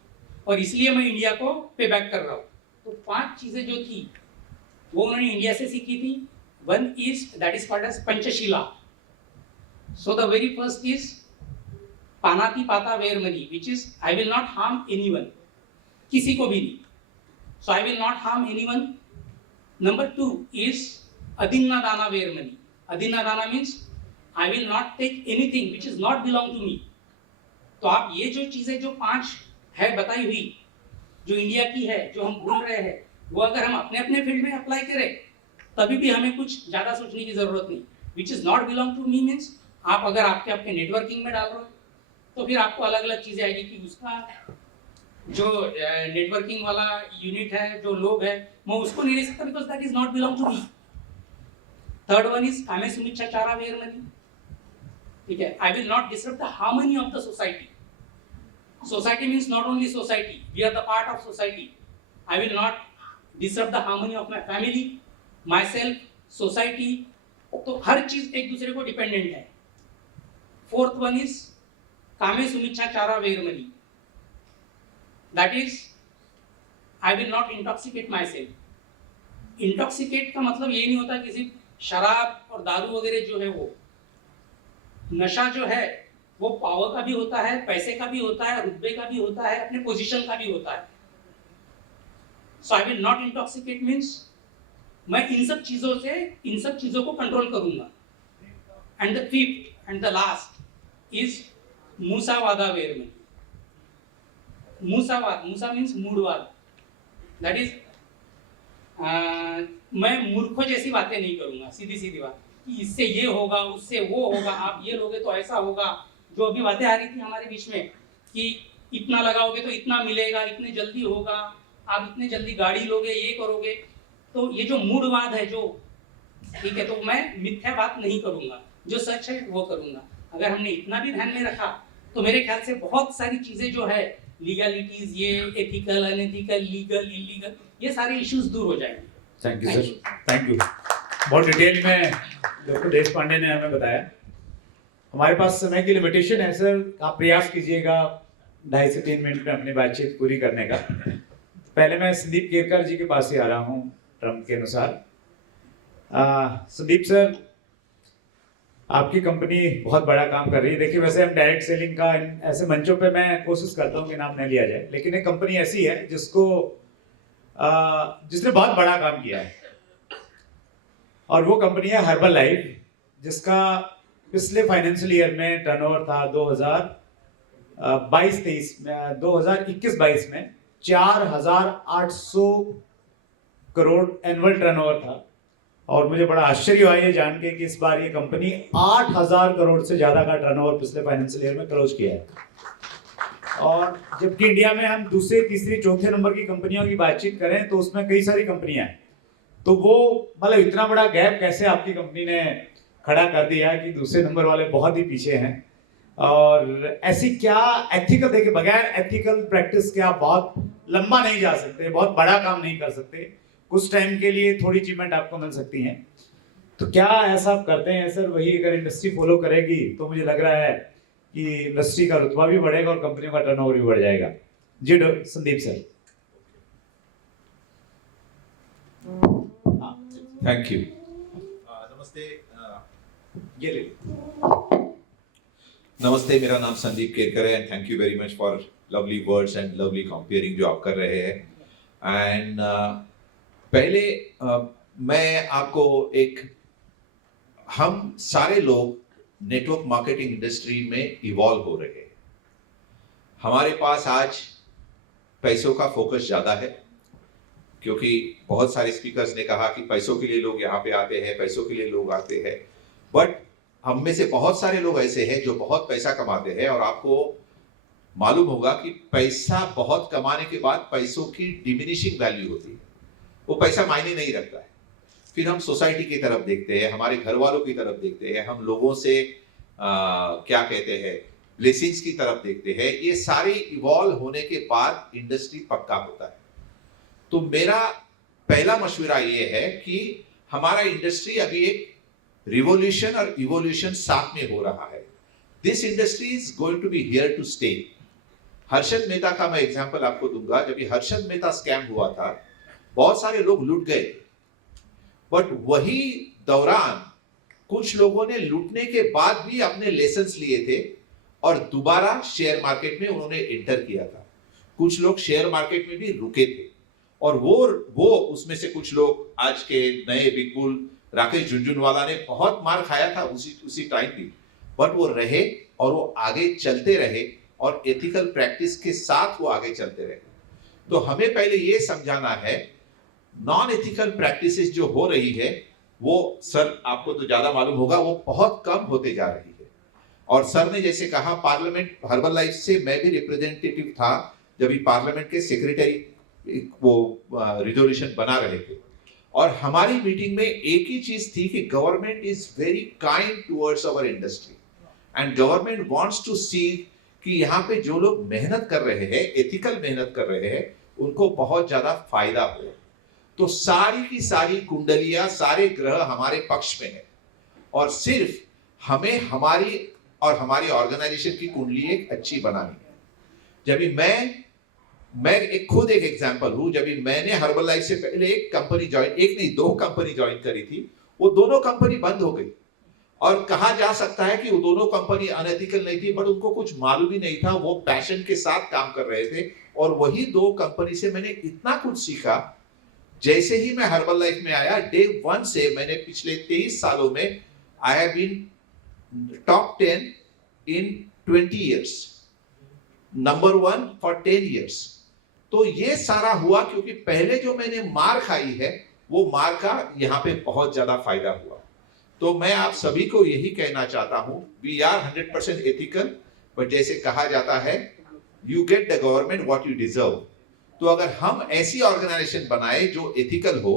और इसलिए मैं इंडिया को पे बैक कर रहा हूँ। तो 5 चीजें जो थी वो उन्होंने इंडिया से सीखी थी। One is that is called as Panchsheela. So the very first is पानाति पाता वेरमनी, which is I will not harm anyone, किसी को भी नहीं। So I will not harm anyone. Number 2 is adinna dana vermani. Adinna dana means I will not take anything which is not belong to me. तो आप ये जो चीजें जो 5 है बताई हुई, जो इंडिया की है, जो हम भूल रहे हैं, वो अगर हम अपने अपने फील्ड में अप्लाई करें तभी भी हमें कुछ ज्यादा सोचने की जरूरत नहीं। Which is not belong to me means आप अगर आपके नेटवर्किंग में डाल रहे हो तो फिर आपको अलग अलग चीजें आएगी कि उसका जो नेटवर्किंग वाला यूनिट है, जो लोग है, मैं उसको नहीं ले सकता because that is not belong to me. Third one is कामे सुमिच्छाचारा वेरमनी, ठीक है, I will not disturb the harmony of the society. Society means not only society, we are the part of society. I will not disrupt the harmony of my family, myself, society. तो हर चीज एक दूसरे को dependent है. Fourth one is कामे सुमिच्छाचारा वेरमणि. That is I will not intoxicate myself. Intoxicate का मतलब ये नहीं होता किसी शराब और दारू वगैरह जो है वो नशा जो है वो पावर का भी होता है, पैसे का भी होता है, रुतबे का भी होता है, अपने पोजीशन का भी होता है. So I will not intoxicate means मैं इन सब चीजों को कंट्रोल करूंगा. And the fifth and the last is मूसावादा वेरमणि. मूसा मीन्स मूढ़वाद. दैट इज मैं मूर्खों जैसी बातें नहीं करूंगा. सीधी सीधी बात कि इससे ये होगा, उससे वो होगा, आप ये लोगे तो ऐसा होगा. जो अभी बातें आ रही थी हमारे बीच में कि इतना लगाओगे तो इतना मिलेगा, इतने जल्दी होगा, आप इतने जल्दी गाड़ी लोगे, ये करोगे. तो ये जो मूढ़वाद है जो, ठीक है, तो मैं मिथ्या बात नहीं करूंगा, जो सच है वो करूंगा. अगर हमने इतना भी ध्यान में रखा तो मेरे ख्याल से बहुत सारी चीजें जो है लीगलिटीज, ये एथिकल, अनएथिकल, लीगल, इलीगल, ये सारे इश्यूज दूर हो जाएंगे. Thank you sir, thank you. बहुत डिटेल में डॉक्टर देश पांडे ने हमें बताया. हमारे पास समय की लिमिटेशन है सर, आप प्रयास कीजिएगा 2.5 से 3 मिनट में अपनी बातचीत पूरी करने का. पहले मैं संदीप केरकर जी के पास ही आ रहा हूँ ट्रम्प के अनुसार. संदीप सर, आपकी कंपनी बहुत बड़ा काम कर रही है. देखिए, वैसे हम डायरेक्ट सेलिंग का ऐसे मंचों पे मैं कोशिश करता हूँ कि नाम नहीं लिया जाए, लेकिन एक कंपनी ऐसी है जिसने बहुत बड़ा काम किया है, और वो कंपनी है हर्बल लाइफ, जिसका पिछले फाइनेंशियल ईयर में टर्नओवर था 2021-22 में 4,800 करोड़ एनुअल टर्नओवर था. और मुझे बड़ा आश्चर्य हुआ ये जान के कि इस बार ये कंपनी 8,000 करोड़ से ज्यादा का टर्नओवर पिछले फाइनेंशियल ईयर में क्लोज किया है. और जबकि इंडिया में हम दूसरे, तीसरे, चौथे नंबर की कंपनियों की बातचीत करें तो उसमें कई सारी कंपनियां हैं. तो वो मतलब इतना बड़ा गैप कैसे आपकी कंपनी ने खड़ा कर दिया कि दूसरे नंबर वाले बहुत ही पीछे हैं. और ऐसी क्या एथिकल, देखिए बगैर एथिकल प्रैक्टिस के आप बहुत लंबा नहीं जा सकते, बहुत बड़ा काम नहीं कर सकते. कुछ टाइम के लिए थोड़ी अचीवमेंट आपको मिल सकती हैं. तो क्या ऐसा आप करते हैं सर? वही अगर इंडस्ट्री फॉलो करेगी तो मुझे लग रहा है कि इंडस्ट्री का रुतबा भी बढ़ेगा और कंपनियों का टर्नओवर भी बढ़ जाएगा. जी संदीप सर. Thank you. नमस्ते, मेरा नाम संदीप केरकर है and thank you very much for lovely words and lovely comparing जो आप कर रहे हैं. एंड पहले मैं आपको हम सारे लोग नेटवर्क मार्केटिंग इंडस्ट्री में इवॉल्व हो रहे हैं. हमारे पास आज पैसों का फोकस ज्यादा है, क्योंकि बहुत सारे स्पीकर्स ने कहा कि पैसों के लिए लोग यहाँ पे आते हैं, पैसों के लिए लोग आते हैं. बट हम में से बहुत सारे लोग ऐसे हैं जो बहुत पैसा कमाते हैं, और आपको मालूम होगा कि पैसा बहुत कमाने के बाद पैसों की डिमिनिशिंग वैल्यू होती है. वो पैसा मायने नहीं रखता है. फिर हम सोसाइटी की तरफ देखते हैं, हमारे घर वालों की तरफ देखते हैं, हम लोगों से क्या कहते हैं, ब्लेसिंग्स की तरफ देखते हैं. ये सारे इवॉल्व होने के बाद इंडस्ट्री पक्का होता है. तो मेरा पहला मशवरा ये है कि हमारा इंडस्ट्री अभी एक रिवोल्यूशन और इवोल्यूशन साथ में हो रहा है. This industry is going to be here to stay. Harshad Mehta का मैं एग्जांपल आपको दूंगा. जब ये हर्षद मेहता स्कैम हुआ था, बहुत सारे लोग लूट गए, बट वही दौरान कुछ लोगों ने लूटने के बाद भी अपने लेसन्स लिए थे और दोबारा शेयर मार्केट में उन्होंने एंटर किया था. कुछ लोग शेयर मार्केट में भी रुके थे, और वो उसमें से कुछ लोग आज के नए बिल्कुल राकेश झुनझुनवाला ने बहुत मार खाया था उसी टाइम भी, बट वो रहे और वो आगे चलते रहे और एथिकल प्रैक्टिस के साथ वो आगे चलते रहे. तो हमें पहले ये समझाना है, नॉन एथिकल प्रैक्टिसेस जो हो रही है वो, सर आपको तो ज्यादा मालूम होगा, वो बहुत कम होते जा रही है. और सर ने जैसे कहा, पार्लियामेंट हर्बल लाइफ से मैं भी रिप्रेजेंटेटिव था जब ये पार्लियामेंट के सेक्रेटरी वो रिजोल्यूशन बना रहे थे. और हमारी मीटिंग में एक ही चीज थी कि government is very kind towards our industry and government wants to see कि यहाँ पे जो लोग मेहनत कर रहे हैं, एथिकल मेहनत कर रहे हैं, उनको बहुत ज्यादा फायदा हो। तो सारी की सारी कुंडलियां, सारे ग्रह हमारे पक्ष में है और सिर्फ हमें हमारी और हमारी ऑर्गेनाइजेशन की कुंडली एक अच्छी बनानी है। जब मैं खुद एक एग्जांपल हूं, जब मैंने हर्बल से पहले एक कंपनी ज्वाइन, एक नहीं 2 कंपनी ज्वाइन करी थी, वो दोनों कंपनी बंद हो गई और कहा जा सकता है कि वो दोनों कंपनी अनएथिकल नहीं थी, बट उनको कुछ मालूम ही नहीं था, वो पैशन के साथ काम कर रहे थे। और वही 2 कंपनी से मैंने इतना कुछ सीखा। जैसे ही मैं हर्बल लाइफ में आया, डे 1 से मैंने पिछले 23 सालों में I have been top 10 in 20 years, number 1 for 10 years। तो ये सारा हुआ क्योंकि पहले जो मैंने मार खाई है, वो मार का यहाँ पे बहुत ज्यादा फायदा हुआ। तो मैं आप सभी को यही कहना चाहता हूं, वी आर 100% एथिकल, बट जैसे कहा जाता है, you get the government what you deserve. तो अगर हम ऐसी ऑर्गेनाइजेशन बनाए जो एथिकल हो,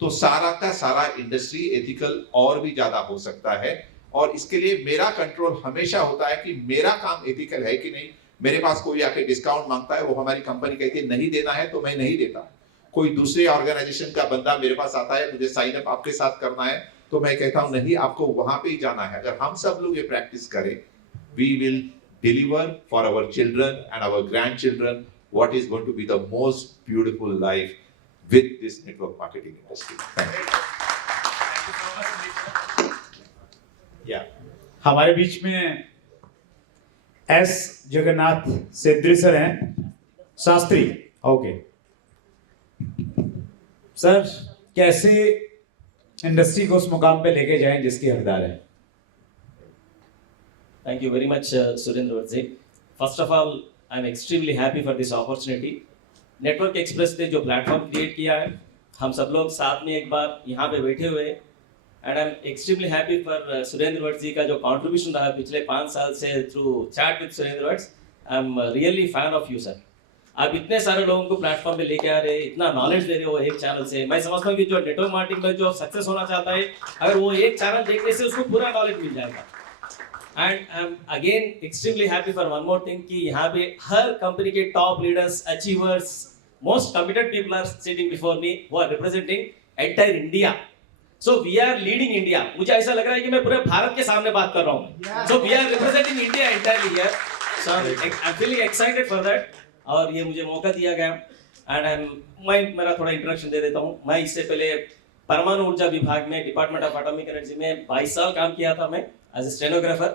तो सारा का सारा इंडस्ट्री एथिकल और भी ज्यादा हो सकता है। और इसके लिए मेरा कंट्रोल हमेशा होता है कि मेरा काम एथिकल है कि नहीं। मेरे पास कोई आके डिस्काउंट मांगता है, वो हमारी कंपनी कहती है नहीं देना है, तो मैं नहीं देता। कोई दूसरे ऑर्गेनाइजेशन का बंदा मेरे पास आता है, मुझे साइन अप आपके साथ करना है, तो मैं कहता हूं नहीं, आपको वहां पे ही जाना है। अगर हम सब लोग ये प्रैक्टिस करें, we will deliver for our children and our grandchildren what is going to be the most beautiful life with this network marketing industry. या हमारे बीच में एस जगन्नाथ सेद्री सर हैं, शास्त्री। ओके सर, कैसे इंडस्ट्री को उस मुकाम पे लेके जाएं जिसकी हकदार है? Thank you very much, Surendra Varji. First of all, I am extremely happy for this opportunity. Network express ने जो प्लेटफॉर्म क्रिएट किया है, हम सब लोग साथ में एक बार यहाँ पे बैठे हुए, and I am extremely happy for Surendra Bhatt ji का जो कंट्रीब्यूशन रहा पिछले 5 साल से through chat with Surendra Bhatt. I am really fan of you sir. आप इतने सारे लोगों को प्लेटफॉर्म पे लेके आ रहे हैं, इतना नॉलेज दे रहे हो एक चैनल से। मैं समझता हूँ कि जो नेटवर्क मार्केटिंग में जो सक्सेस होना चाहता है, अगर वो एक चैनल देखने से उसको पूरा नॉलेज मिल जाएगा। And I'm again extremely happy for one more thing कि यहाँ पे हर कंपनी के top leaders, achievers, most committed people are sitting before me, वो are representing entire India. So we are leading India. मुझे ऐसा लग रहा है कि मैं पूरे भारत के सामने बात कर रहा हूँ। So we are representing India entirely here. So I am feeling excited for that, और ये मुझे मौका दिया गया। एंड मैं मेरा थोड़ा इंट्रोडक्शन दे देता हूँ। मैं इससे पहले परमाणु ऊर्जा विभाग में, डिपार्टमेंट ऑफ एटॉमिक एनर्जी में 22 साल काम किया था मैं as a stenographer.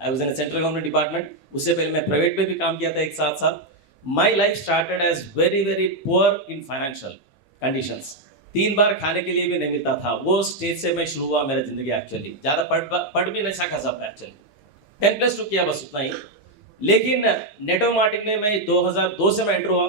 I was in central government department. उससे पहले मैं प्राइवेट में भी काम किया था एक 7 साल। My life started as very poor in financial conditions. 3 बार खाने के लिए भी नहीं मिलता था, वो स्टेज से मैं शुरू हुआ मेरा जिंदगी। एक्चुअली ज़्यादा पढ़ भी नहीं सका सब, एक्चुअली 10+2 किया बस उतना ही। लेकिन नेटवर्क मार्केटिंग में मैं 2002 से मैं एंटर हुआ।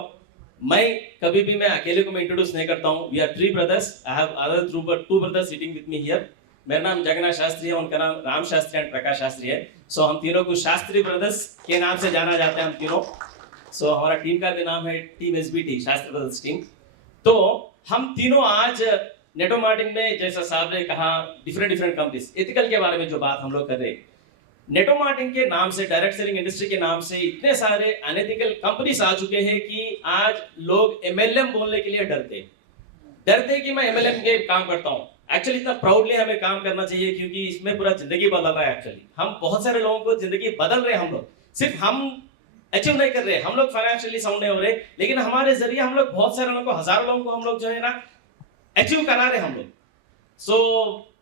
मैं कभी भी मैं अकेले को मैं इंट्रोड्यूस नहीं करता हूँ। We are 3 brothers। I have other 2 brothers sitting with me here. मेरा नाम जगन्नाथ शास्त्री है, उनका नाम राम शास्त्री एंड प्रकाश शास्त्री है। सो हम तीनों को शास्त्री ब्रदर्स के नाम से जाना जाता है हम तीनों। सो हमारा टीम का भी नाम है team SBT, Shastri brothers team. तो हम तीनों आज नेटवर्क मार्केटिंग में, जैसा साहब ने कहा, डिफरेंट कंपनीज एथिकल के बारे में जो बात हम लोग कर रहे हैं, नेटवर्क मार्केटिंग के नाम से, डायरेक्ट सेलिंग इंडस्ट्री के नाम से इतने सारे अनएथिकल कंपनीज आ चुके हैं कि आज लोग MLM बोलने के लिए डरते कि मैं MLM के काम करता हूँ। एक्चुअली इतना प्राउडली हमें काम करना चाहिए, क्योंकि इसमें पूरा जिंदगी बदल रहा है। एक्चुअली हम बहुत सारे लोगों को जिंदगी बदल रहे हैं। हम लोग सिर्फ हम अचीव नहीं कर रहे, हम लोग फाइनेंशियली साउंड नहीं हो रहे, लेकिन हमारे जरिए हम लोग बहुत सारे लोगों को, हजारों लोगों को हम लोग जो है ना अचीव करा रहे हम लोग। सो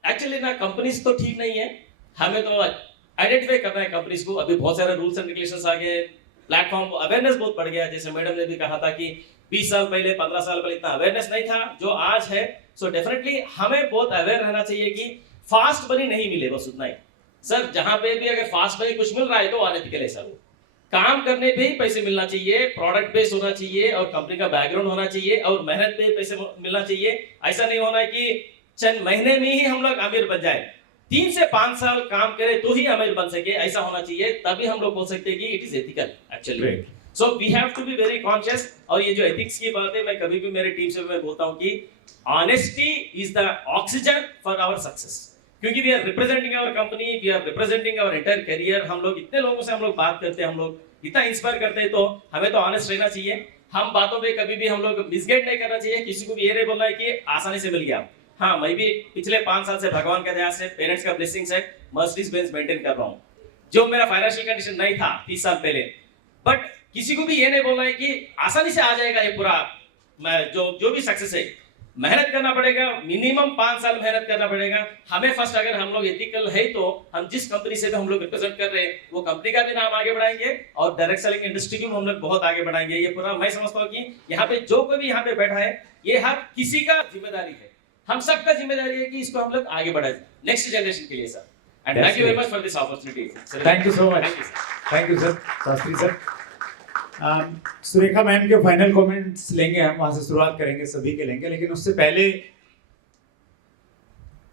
एक्चुअली ना कंपनीज तो ठीक नहीं है, हमें तो आइडेंटिफाई करना है कंपनीज को। अभी बहुत सारे रूल्स एंड रेगुलेशंस आ गए, प्लेटफॉर्म अवेयरनेस बहुत बढ़ गया। जैसे मैडम ने भी कहा था कि 20 साल पहले, 15 साल पहले इतना अवेयरनेस नहीं था जो आज है। सो डेफिनेटली हमें बहुत अवेयर रहना चाहिए कि फास्ट मनी नहीं मिले, बस उतना ही। सर जहां पे भी अगर फास्ट मनी कुछ मिल रहा है तो अनएथिकल है सर। वो काम करने पे ही पैसे मिलना चाहिए, प्रोडक्ट बेस होना चाहिए, और कंपनी का बैकग्राउंड होना चाहिए, और मेहनत पे पैसे मिलना चाहिए। ऐसा नहीं होना है कि चंद महीने में ही हम लोग अमीर बन जाए। 3 से 5 साल काम करें तो ही अमीर बन सके, ऐसा होना चाहिए। तभी हम लोग बोल सकते हैं कि it is ethical actually. So we have to be very conscious. और ये जो एथिक्स की बात है, मैं कभी भी मेरे टीम से मैं बोलता हूँ कि honesty is the oxygen for our success. क्योंकि we are representing our company, we are representing our entire career. हम लोग इतने लोगों से हम लोग बात करते हैं, हम लोग इतना इंस्पायर करते हैं, तो हमें तो ऑनेस्ट रहना चाहिए। हम बातों पे कभी भी हम लोग मिसगाइड नहीं करना चाहिए, किसी को भी ये नहीं बोलना है कि आसानी से मिल गया। हाँ, मैं भी पिछले 5 साल से भगवान के दया से, पेरेंट्स का ब्लेसिंग से मर्सिडीज बेंज मेंटेन कर रहा हूँ, जो मेरा फाइनेंशियल कंडीशन नहीं था 30 साल पहले। बट किसी को भी ये नहीं बोलना है कि आसानी से आ जाएगा ये पूरा, जो भी सक्सेस है। मेहनत करना पड़ेगा, मिनिमम 5 साल मेहनत करना पड़ेगा हमें। फर्स्ट अगर हम लोग एथिकल है तो हम जिस कंपनी से भी हम लोग रिप्रेजेंट कर रहे हैं वो कंपनी का भी नाम आगे बढ़ाएंगे और डायरेक्ट सेलिंग इंडस्ट्री को हम लोग बहुत आगे बढ़ाएंगे। ये पूरा मैं समझता हूँ कि यहाँ पे जो कोई भी यहाँ पे बैठा है, ये हर किसी का जिम्मेदारी है, हम सबका जिम्मेदारी है कि इसको हम लोग आगे बढ़ाए नेक्स्ट जनरेशन के लिए sir. And thank you very much for this opportunity. Thank you so much, thank you sir Shastri sir. Surekha ma'am के फाइनल कमेंट्स लेंगे हम, वहां से शुरुआत करेंगे, सभी के लेंगे, लेकिन उससे पहले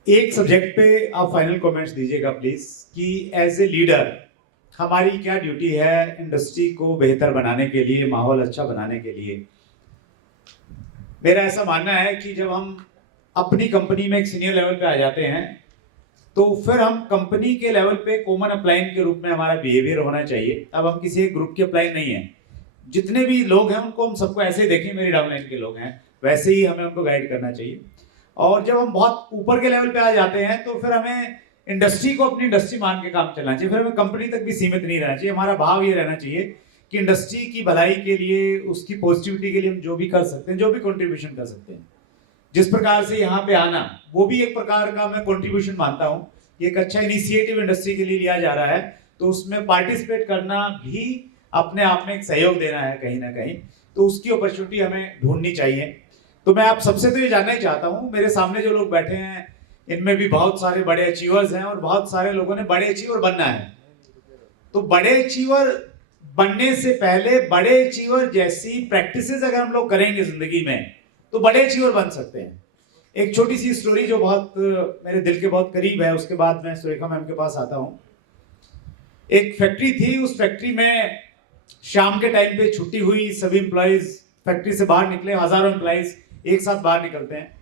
एक सब्जेक्ट पे आप फाइनल कमेंट्स दीजिएगा प्लीज, कि एज ए लीडर हमारी क्या ड्यूटी है इंडस्ट्री को बेहतर बनाने के लिए, माहौल अच्छा बनाने के लिए। मेरा ऐसा मानना है कि जब हम अपनी कंपनी में एक सीनियर लेवल पे आ जाते हैं तो फिर हम कंपनी के लेवल पे कॉमन अप्लाइन के रूप में हमारा बिहेवियर होना चाहिए। अब हम किसी एक ग्रुप के अप्लाइन नहीं है, जितने भी लोग हैं उनको हम सबको ऐसे ही देखें मेरी डाउनलाइन के लोग हैं, वैसे ही हमें उनको गाइड करना चाहिए। और जब हम बहुत ऊपर के लेवल पे आ जाते हैं तो फिर हमें इंडस्ट्री को अपनी इंडस्ट्री मान के काम चलना चाहिए, फिर हमें कंपनी तक भी सीमित नहीं रहना चाहिए। हमारा भाव ये रहना चाहिए कि इंडस्ट्री की भलाई के लिए, उसकी पॉजिटिविटी के लिए हम जो भी कर सकते हैं, जो भी कंट्रीब्यूशन कर सकते हैं, जिस प्रकार से यहाँ पे आना, वो भी एक प्रकार का मैं कंट्रीब्यूशन मानता हूँ। एक अच्छा इनिशिएटिव इंडस्ट्री के लिए लिया जा रहा है, तो उसमें पार्टिसिपेट करना भी अपने आप में एक सहयोग देना है कहीं ना कहीं, तो उसकी अपॉर्चुनिटी हमें ढूंढनी चाहिए। तो मैं आप सबसे तो ये जानना ही चाहता हूँ, मेरे सामने जो लोग बैठे हैं इनमें भी बहुत सारे बड़े अचीवर्स हैं और बहुत सारे लोगों ने बड़े अचीवर बनना है। तो बड़े अचीवर बनने से पहले बड़े अचीवर जैसी प्रैक्टिसेस अगर हम लोग करेंगे जिंदगी में तो बड़े अचीवर बन सकते हैं। एक छोटी सी स्टोरी जो बहुत मेरे दिल के बहुत करीब है, उसके बाद मैं सुरेखा मैम के पास आता हूँ। एक फैक्ट्री थी, उस फैक्ट्री में शाम के टाइम पे छुट्टी हुई, सभी एम्प्लॉइज फैक्ट्री से बाहर निकले, हजारों एम्प्लॉइज एक साथ बाहर निकलते हैं,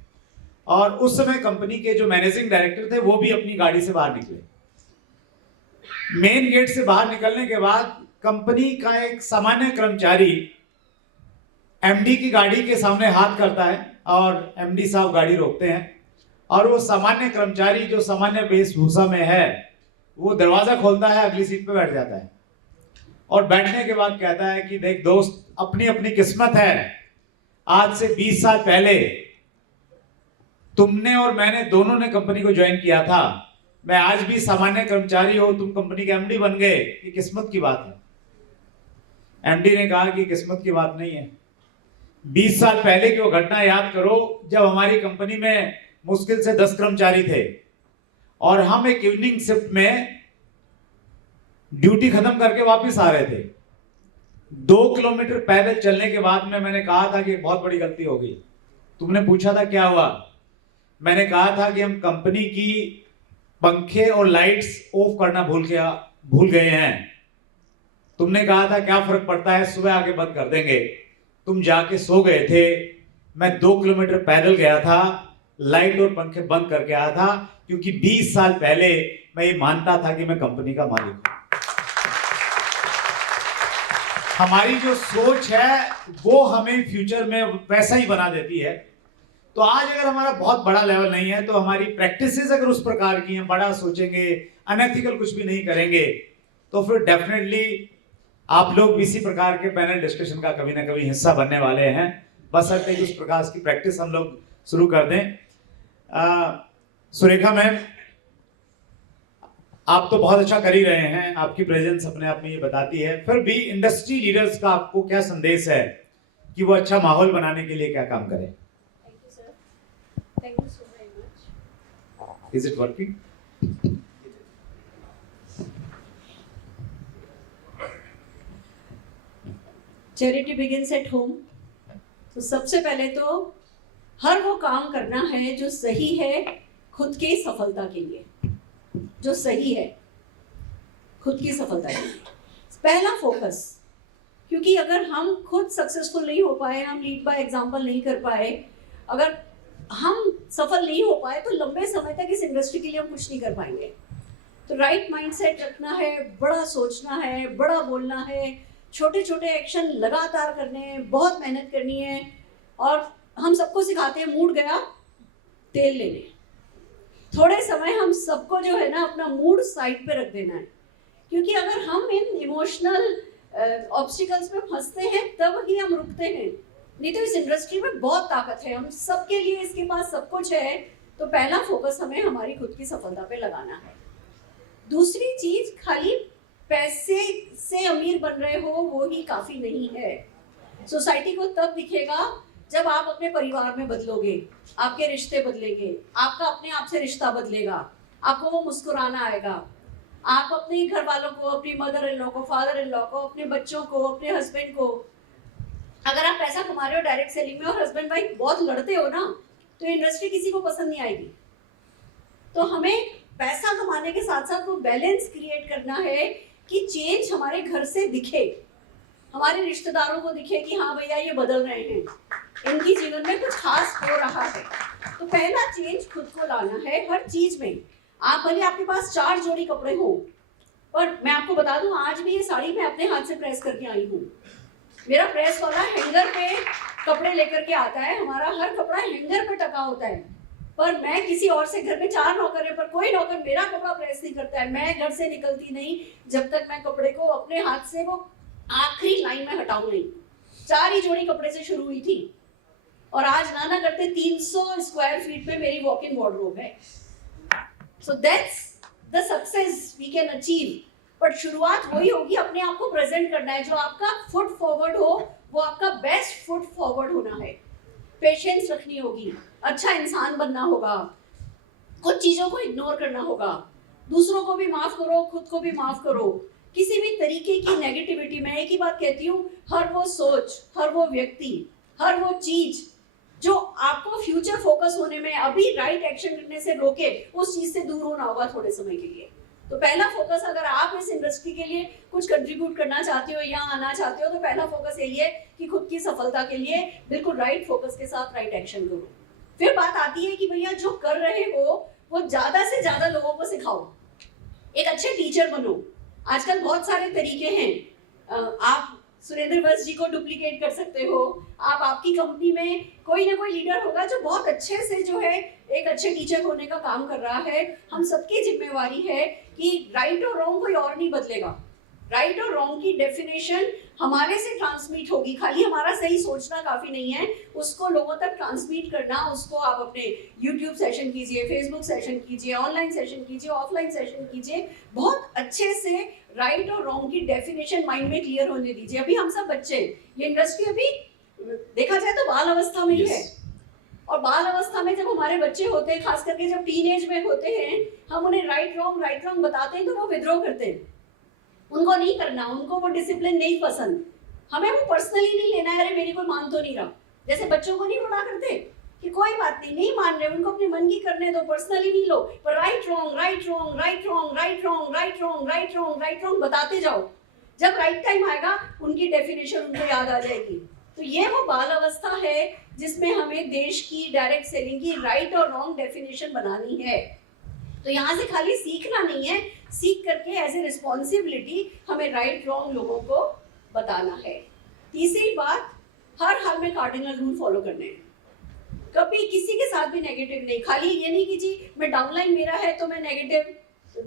और उस समय कंपनी के जो मैनेजिंग डायरेक्टर थे वो भी अपनी गाड़ी से बाहर निकले। मेन गेट से बाहर निकलने के बाद कंपनी का एक सामान्य कर्मचारी एमडी की गाड़ी के सामने हाथ करता है और एमडी साहब गाड़ी रोकते हैं, और वो सामान्य कर्मचारी जो सामान्य वेशभूषा में है वो दरवाजा खोलता है, अगली सीट पे बैठ जाता है और बैठने के बाद कहता है कि देख दोस्त, अपनी अपनी किस्मत है, आज से 20 साल पहले तुमने और मैंने दोनों ने कंपनी को ज्वाइन किया था, मैं आज भी सामान्य कर्मचारी हूं, तुम कंपनी के एमडी बन गए, ये किस्मत की बात है। एमडी ने कहा कि किस्मत की बात नहीं है, 20 साल पहले की वो घटना याद करो जब हमारी कंपनी में मुश्किल से 10 कर्मचारी थे और हम एक इवनिंग शिफ्ट में ड्यूटी खत्म करके वापस आ रहे थे। 2 किलोमीटर पैदल चलने के बाद में मैंने कहा था कि बहुत बड़ी गलती हो गई। तुमने पूछा था क्या हुआ, मैंने कहा था कि हम कंपनी की पंखे और लाइट्स ऑफ करना भूल गए हैं। तुमने कहा था क्या फर्क पड़ता है, सुबह आके बंद कर देंगे, तुम जाके सो गए थे, मैं 2 किलोमीटर पैदल गया था, लाइट और पंखे बंद करके आया था, क्योंकि 20 साल पहले मैं ये मानता था कि मैं कंपनी का मालिक हूं। हमारी जो सोच है वो हमें फ्यूचर में वैसा ही बना देती है। तो आज अगर हमारा बहुत बड़ा लेवल नहीं है तो हमारी प्रैक्टिसेस अगर उस प्रकार की हैं, बड़ा सोचेंगे, अनएथिकल कुछ भी नहीं करेंगे, तो फिर डेफिनेटली आप लोग भी इसी प्रकार के पैनल डिस्कशन का कभी ना कभी हिस्सा बनने वाले हैं। बशर्ते कि उस प्रकार की प्रैक्टिस हम लोग शुरू कर दें। सुरेखा मैम, आप तो बहुत अच्छा कर ही रहे हैं, आपकी प्रेजेंस अपने आप में ये बताती है, फिर भी इंडस्ट्री लीडर्स का आपको क्या संदेश है कि वो अच्छा माहौल बनाने के लिए क्या काम करें? Thank you, sir. Thank you so very much. Is it working? Charity begins at home. तो सबसे पहले तो हर वो काम करना है जो सही है खुद की सफलता के लिए, जो सही है खुद की सफलता के लिए, पहला फोकस। क्योंकि अगर हम खुद सक्सेसफुल नहीं हो पाए, हम लीड बाय एग्जांपल नहीं कर पाए, अगर हम सफल नहीं हो पाए, तो लंबे समय तक इस इंडस्ट्री के लिए हम कुछ नहीं कर पाएंगे। तो राइट माइंडसेट रखना है, बड़ा सोचना है, बड़ा बोलना है, छोटे छोटे एक्शन लगातार करने हैं, बहुत मेहनत करनी है। और हम सबको सिखाते हैं मूड गया तेल लेने। थोड़े समय हम सबको जो है ना अपना मूड साइड पे रख देना है, क्योंकि अगर हम इन इमोशनल ऑब्स्टिकल्स में फंसते हैं तब ही हम रुकते हैं। नहीं तो इस इंडस्ट्री में बहुत ताकत है, हम सबके लिए इसके पास सब कुछ है। तो पहला फोकस हमें हमारी खुद की सफलता पे लगाना है। दूसरी चीज, खाली पैसे से अमीर बन रहे हो वो ही काफी नहीं है। सोसाइटी को तब दिखेगा जब आप अपने परिवार में बदलोगे, आपके रिश्ते बदलेंगे, आपका अपने आप से रिश्ता बदलेगा, आपको वो मुस्कुराना आएगा। आप अपने घर वालों को, अपनी मदर इन लॉ को, फादर इन लॉ को, अपने बच्चों को, अपने हस्बैंड को, अगर आप पैसा कमा रहे हो डायरेक्ट सेलिंग में और हस्बैंड वाइफ बहुत लड़ते हो ना, तो इंडस्ट्री किसी को पसंद नहीं आएगी। तो हमें पैसा कमाने के साथ साथ वो बैलेंस क्रिएट करना है कि चेंज हमारे घर से दिखे, हमारे रिश्तेदारों को दिखे कि हाँ भैया ये बदल रहे हैं, इनकी जीवन में कुछ खास हो रहा है। तो पहला चेंज खुद को लाना है हर चीज में। आप भले आपके पास 4 जोड़ी कपड़े हो, पर मैं आपको बता दूं आज भी ये साड़ी मैं अपने हाथ से प्रेस करके आई हूँ। मेरा प्रेस वाला हैंगर पे कपड़े लेकर के आता है, हमारा हर कपड़ा हैंगर पे टका होता है। पर मैं किसी और से, घर में 4 नौकर है पर कोई नौकर मेरा कपड़ा प्रेस नहीं करता है। मैं घर से निकलती नहीं जब तक मैं कपड़े को अपने हाथ से वो आखिरी लाइन में हटाऊं नहीं। 4 ही जोड़ी कपड़े से शुरू हुई थी और आज ना करते 300 स्क्वायर फीट में मेरी वॉक इन वार्डरोब है। So that's the success we can achieve. But शुरुआत वही होगी, अपने आप को प्रेजेंट करना है। जो आपका फुट फॉरवर्ड हो वो आपका बेस्ट फुट फॉरवर्ड होना है। पेशेंस रखनी होगी, अच्छा इंसान बनना होगा, कुछ चीजों को इग्नोर करना होगा, दूसरों को भी माफ करो, खुद को भी माफ करो। किसी भी तरीके की नेगेटिविटी, मैं एक ही बात कहती हूँ, हर वो सोच, हर वो व्यक्ति, हर वो चीज जो आपको फ्यूचर फोकस होने में, अभी राइट एक्शन करने से रोके, उस चीज से दूर होना होगा थोड़े समय के लिए। तो पहला फोकस, अगर आप इस इंडस्ट्री के लिए कुछ कंट्रीब्यूट करना चाहते हो या आना चाहते हो, तो पहला फोकस यही है कि खुद की सफलता के लिए बिल्कुल राइट फोकस के साथ राइट एक्शन करो। फिर बात आती है कि भैया जो कर रहे हो वो ज्यादा से ज्यादा लोगों को सिखाओ, एक अच्छे टीचर बनो। आजकल बहुत सारे तरीके हैं, आप सुरेंद्र वत्स जी को डुप्लीकेट कर सकते हो। आप आपकी कंपनी में कोई ना कोई लीडर होगा जो बहुत अच्छे से जो है एक अच्छे टीचर होने का काम कर रहा है। हम सबकी जिम्मेवारी है कि राइट और रॉन्ग कोई और नहीं बदलेगा। राइट और रॉन्ग की डेफिनेशन हमारे से ट्रांसमिट होगी, खाली हमारा सही सोचना काफी नहीं है, उसको लोगों तक ट्रांसमिट करना। उसको आप अपने YouTube सेशन कीजिए, Facebook सेशन कीजिए, ऑनलाइन सेशन कीजिए, ऑफलाइन सेशन कीजिए, बहुत अच्छे से राइट और रॉन्ग की डेफिनेशन माइंड में क्लियर होने दीजिए। अभी हम सब बच्चे, ये इंडस्ट्री अभी देखा जाए तो बाल अवस्था में ही है। और बाल अवस्था में जब हमारे बच्चे होते हैं, खास करके जब टीनेज में होते हैं, हम उन्हें राइट रॉन्ग बताते हैं तो वो विद्रोह करते हैं। उनको नहीं करना, उनको वो डिसिप्लिन नहीं पसंद। हमें वो पर्सनली नहीं लेना है, अरे मेरी कोई मान तो नहीं रहा। जैसे बच्चों को नहीं मना करते कि कोई बात नहीं, नहीं मान रहे, उनको अपने मन की करने दो, पर्सनली नहीं लो। पर right wrong, right wrong, right wrong, right wrong, right wrong, right wrong, right wrong बताते जाओ। जब राइट टाइम आएगा उनकी डेफिनेशन उनको याद आ जाएगी। तो ये वो बाल अवस्था है जिसमें हमें देश की डायरेक्ट सेलिंग की राइट और रॉन्ग डेफिनेशन बनानी है। तो यहाँ से खाली सीखना नहीं है, सीख करके एज ए रिस्पॉन्सिबिलिटी हमें राइट रॉन्ग लोगों को बताना है। तीसरी बात, हर हाल में कार्डिनल रूल फॉलो करने हैं। कभी किसी के साथ भी नेगेटिव नहीं। खाली ये नहीं कि जी मैं डाउनलाइन मेरा है तो मैं नेगेटिव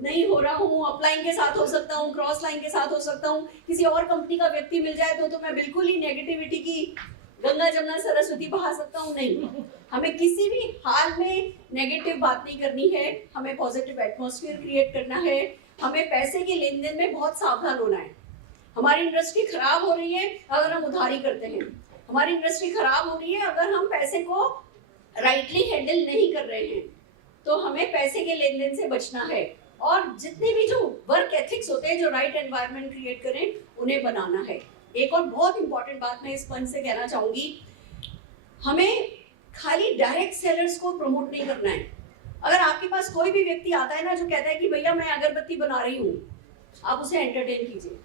नहीं हो रहा हूँ, अपलाइन के साथ हो सकता हूँ, क्रॉस लाइन के साथ हो सकता हूँ, किसी और कंपनी का व्यक्ति मिल जाए तो मैं बिल्कुल ही नेगेटिविटी की गंगा जमुना सरस्वती बहा सकता हूँ, नहीं। हमें किसी भी हाल में नेगेटिव बात नहीं करनी है, हमें पॉजिटिव एटमॉस्फेयर क्रिएट करना है। हमें पैसे के लेन देन में बहुत सावधान होना है। हमारी इंडस्ट्री खराब हो रही है अगर हम उधारी करते हैं, हमारी इंडस्ट्री खराब हो रही है अगर हम पैसे को राइटली हैंडल नहीं कर रहे हैं। तो हमें पैसे के लेन देन से बचना है और जितने भी जो वर्क एथिक्स होते हैं, जो राइट एनवायरनमेंट क्रिएट करें, उन्हें बनाना है। एक और बहुत इंपॉर्टेंट बात मैं इस मंच से कहना चाहूंगी, हमें खाली डायरेक्ट सेलर्स को प्रमोट नहीं करना है। अगर आपके पास कोई भी व्यक्ति आता है ना जो कहता है कि भैया मैं अगरबत्ती बना रही हूँ, आप उसे एंटरटेन कीजिए।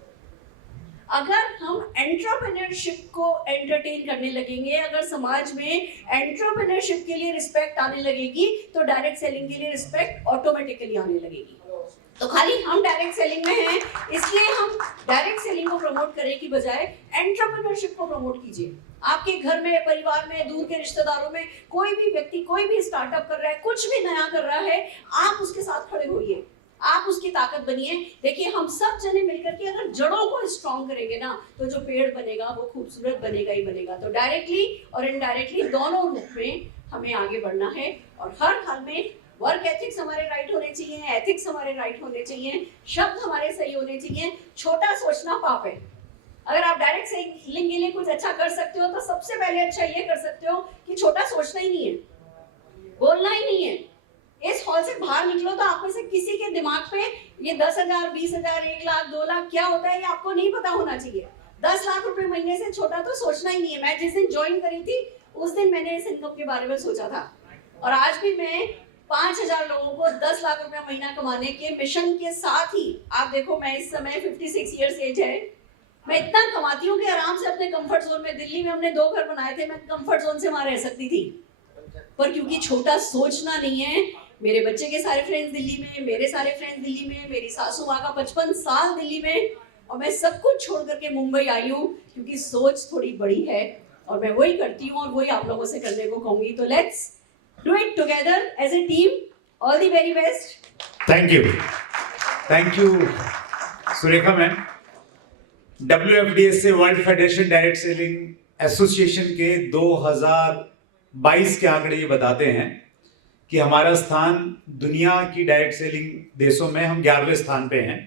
अगर हम एंटरप्रेन्योरशिप को एंटरटेन करने लगेंगे, अगर समाज में एंटरप्रेन्योरशिप के लिए रिस्पेक्ट आने लगेगी, तो डायरेक्ट सेलिंग के लिए रिस्पेक्ट ऑटोमेटिकली आने लगेगी। तो खाली हम डायरेक्ट सेलिंग में हैं, इसलिए हम डायरेक्ट सेलिंग को प्रमोट करने की बजाय एंटरप्रेन्योरशिप को प्रमोट कीजिए। आपके घर में, परिवार में, दूर के रिश्तेदारों में कोई भी व्यक्ति कोई भी स्टार्टअप कर रहा है, कुछ भी नया कर रहा है, आप उसके साथ खड़े होइए, आप उसकी ताकत बनिए। देखिए, हम सब जने मिलकर के अगर जड़ों को स्ट्रॉन्ग करेंगे ना, तो जो पेड़ बनेगा वो खूबसूरत बनेगा ही बनेगा। तो डायरेक्टली और इनडायरेक्टली दोनों रूप में हमें आगे बढ़ना है, और हर हाल में वर्क एथिक्स हमारे राइट होने चाहिए, एथिक्स हमारे राइट होने चाहिए, शब्द हमारे सही होने चाहिए। छोटा सोचना पाप है। अगर आप डायरेक्ट सेलिंग के लिए कुछ अच्छा कर सकते हो, तो सबसे पहले अच्छा ये कर सकते हो कि छोटा सोचना ही नहीं है, बोलना ही नहीं है। इस हॉल से बाहर निकलो तो आप में से किसी के दिमाग पे ये 10,000, 20,000, 1 लाख, 2 लाख क्या होता है ये आपको नहीं पता होना चाहिए। 10 लाख रुपए महीने से छोटा तो सोचना ही नहीं है। मैं जिस दिन ज्वाइन करी थी उस दिन मैंने इस इनकम के बारे में सोचा था, और आज भी मैं 5,000 लोगों को 10 लाख रुपया महीना कमाने के मिशन के साथ ही, आप देखो मैं इस समय 56 ईयर्स एज है, मैं इतना कमाती हूँ कि आराम से अपने कंफर्ट जोन में, दिल्ली में हमने 2 घर बनाए थे, मैं कंफर्ट जोन से वहां रह सकती थी, पर क्योंकि छोटा सोचना नहीं है। मेरे बच्चे के सारे फ्रेंड्स दिल्ली में, मेरे सारे फ्रेंड्स दिल्ली में, मेरी सासू माँ का 55 साल दिल्ली में, और मैं सब कुछ छोड़ करके मुंबई आई हूँ क्योंकि सोच थोड़ी बड़ी है, और मैं वही करती हूँ और वही आप लोगों से करने को कहूंगी। तो let's do it together as a team. All the very best. Thank you Surekha ma'am. WFDS से world federation direct selling association के 2022 के आंकड़े ये बताते हैं कि हमारा स्थान दुनिया की डायरेक्ट सेलिंग देशों में हम 11वें स्थान पे हैं।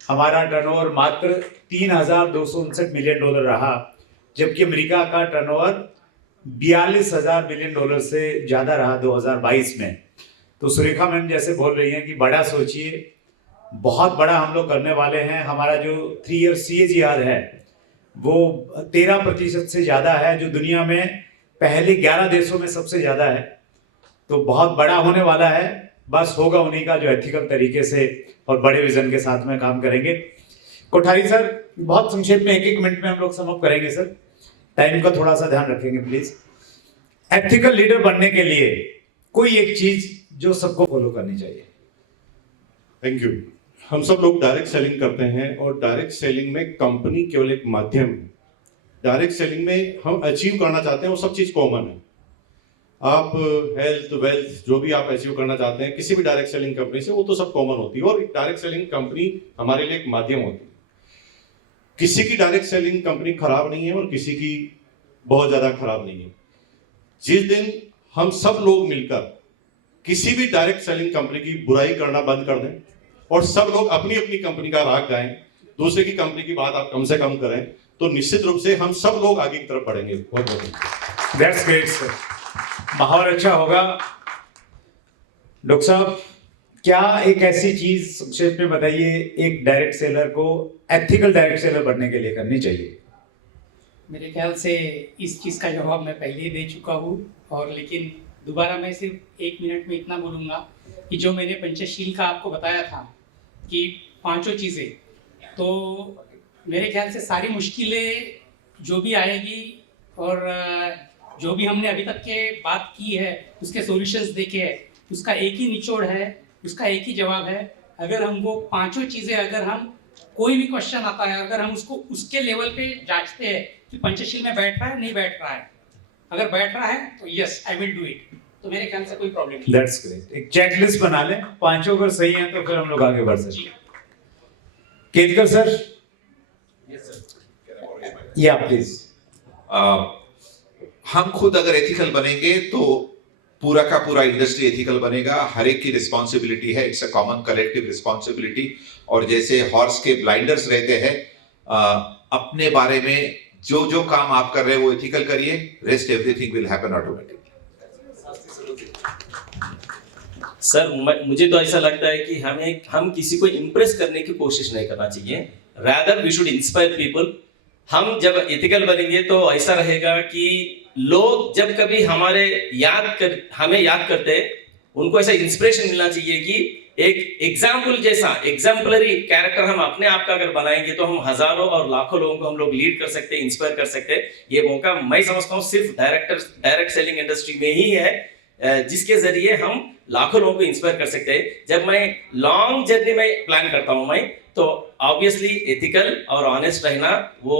हमारा टर्नओवर मात्र $3,259 मिलियन रहा, जबकि अमेरिका का टर्नओवर $42,000 मिलियन से ज़्यादा रहा 2022 में। तो सुरेखा मैम जैसे बोल रही हैं कि बड़ा सोचिए, बहुत बड़ा हम लोग करने वाले हैं। हमारा जो 3 ईयर CAGR है वो 13% से ज़्यादा है, जो दुनिया में पहले 11 देशों में सबसे ज़्यादा है। तो बहुत बड़ा होने वाला है, बस होगा उन्हीं का जो एथिकल तरीके से और बड़े विजन के साथ में काम करेंगे। कोठारी सर, बहुत संक्षेप में 1-1 मिनट में हम लोग समअप करेंगे सर, टाइम का थोड़ा सा ध्यान रखेंगे प्लीज। एथिकल लीडर बनने के लिए कोई एक चीज जो सबको फॉलो करनी चाहिए। Thank you. हम सब लोग डायरेक्ट सेलिंग करते हैं, और डायरेक्ट सेलिंग में कंपनी केवल एक माध्यम है। डायरेक्ट सेलिंग में हम अचीव करना चाहते हैं वो सब चीज कॉमन है। आप हेल्थ, वेल्थ, जो भी आप अचीव करना चाहते हैं किसी भी डायरेक्ट सेलिंग कंपनी से, वो तो सब कॉमन होती है, और डायरेक्ट सेलिंग कंपनी हमारे लिए एक माध्यम होती है। किसी की डायरेक्ट सेलिंग कंपनी खराब नहीं है और किसी की बहुत ज्यादा खराब नहीं है। जिस दिन हम सब लोग मिलकर किसी भी डायरेक्ट सेलिंग कंपनी की बुराई करना बंद कर दें और सब लोग अपनी अपनी कंपनी का राग गाएं, दूसरे की कंपनी की बात आप कम से कम करें, तो निश्चित रूप से हम सब लोग आगे की तरफ बढ़ेंगे। बहुत बहुत दैट्स ग्रेट सर, माहौल अच्छा होगा। डॉक्टर साहब, क्या एक ऐसी चीज संक्षेप में बताइए एक डायरेक्ट सेलर को एथिकल डायरेक्ट सेलर बनने के लिए करनी चाहिए? मेरे ख्याल से इस चीज़ का जवाब मैं पहले ही दे चुका हूँ, और लेकिन दोबारा मैं सिर्फ 1 मिनट में इतना बोलूँगा कि जो मैंने पंचशील का आपको बताया था कि 5 चीज़ें, तो मेरे ख्याल से सारी मुश्किलें जो भी आएगी और जो भी हमने अभी तक के बात की है उसके सॉल्यूशंस देखे हैं, उसका एक ही निचोड़ है, उसका एक ही जवाब है। अगर हम वो 5 चीज़ें, अगर हम कोई भी क्वेश्चन आता है, अगर हम उसको उसके लेवल पे जांचते हैं कि पंचशील में बैठ रहा है नहीं बैठ रहा है, अगर बैठ रहा है तो yes I will do it, तो मेरे ख्याल से कोई प्रॉब्लम नहीं। That's great. एक चेकलिस्ट बना लें, 5 अगर सही हैं तो फिर हम लोग आगे बढ़ सकते हैं। केतकर सर, या प्लीज। हम खुद अगर एथिकल बनेंगे तो पूरा का पूरा इंडस्ट्री एथिकल बनेगा। हर एक की रिस्पॉन्सिबिलिटी है, it's a common collective responsibility. और जैसे हॉर्स के ब्लाइंडर्स रहते हैं, अपने बारे में जो जो काम आप कर रहे हैं वो एथिकल करिए, rest everything will happen automatically. Sir, मुझे तो ऐसा लगता है कि हम किसी को इम्प्रेस करने की कोशिश नहीं करना चाहिए, rather we should inspire people. हम जब एथिकल बनेंगे तो ऐसा रहेगा कि लोग जब कभी हमें याद करते हैं, उनको ऐसा इंस्पिरेशन मिलना चाहिए कि एक एग्जाम्पल जैसा एग्जाम्पलरी कैरेक्टर हम अपने आप का अगर बनाएंगे तो हम हजारों और लाखों लोगों को हम लोग लीड कर सकते हैं, इंस्पायर कर सकते हैं। ये मौका मैं समझता हूँ सिर्फ डायरेक्ट सेलिंग इंडस्ट्री में ही है, जिसके जरिए हम लाखों लोगों को इंस्पायर कर सकते हैं। जब मैं लॉन्ग जर्नी में प्लान करता हूँ मैं, तो ऑब्वियसली एथिकल और ऑनेस्ट रहना वो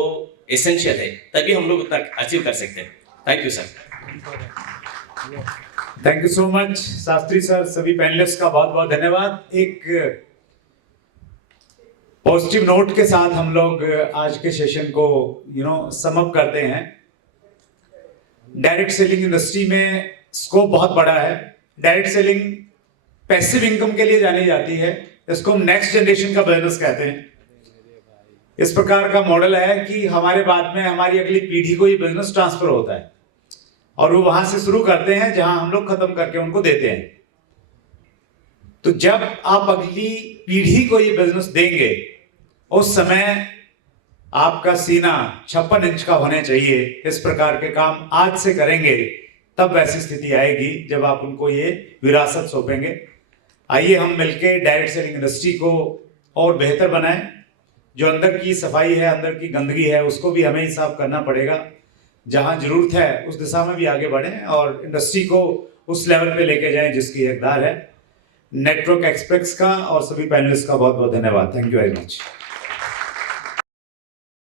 एसेंशियल है, तभी हम लोग उतना अचीव कर सकते हैं। Thank you sir. Thank you so much Shastri sir. सभी पैनलिस्ट का बहुत बहुत धन्यवाद। एक पॉजिटिव नोट के साथ हम लोग आज के सेशन को सम अप करते हैं। डायरेक्ट सेलिंग इंडस्ट्री में स्कोप बहुत बड़ा है। डायरेक्ट सेलिंग पैसिव इनकम के लिए जानी जाती है, इसको हम नेक्स्ट जनरेशन का बिजनेस कहते हैं। इस प्रकार का मॉडल है कि हमारे बाद में हमारी अगली पीढ़ी को ये बिजनेस ट्रांसफर होता है और वो वहां से शुरू करते हैं जहां हम लोग खत्म करके उनको देते हैं। तो जब आप अगली पीढ़ी को ये बिजनेस देंगे, उस समय आपका सीना 56 इंच का होना चाहिए। इस प्रकार के काम आज से करेंगे, तब वैसी स्थिति आएगी जब आप उनको ये विरासत सौंपेंगे। आइए हम मिलकर डायरेक्ट सेलिंग इंडस्ट्री को और बेहतर बनाएं। जो अंदर की सफाई है, अंदर की गंदगी है, उसको भी हमें ही साफ करना पड़ेगा। जहां जरूरत है उस दिशा में भी आगे बढ़ें और इंडस्ट्री को उस लेवल पे लेके जाएं जिसकी हकदार है। नेटवर्क एक्सप्रेस का और सभी पैनलिस्ट का बहुत बहुत धन्यवाद। Thank you very much.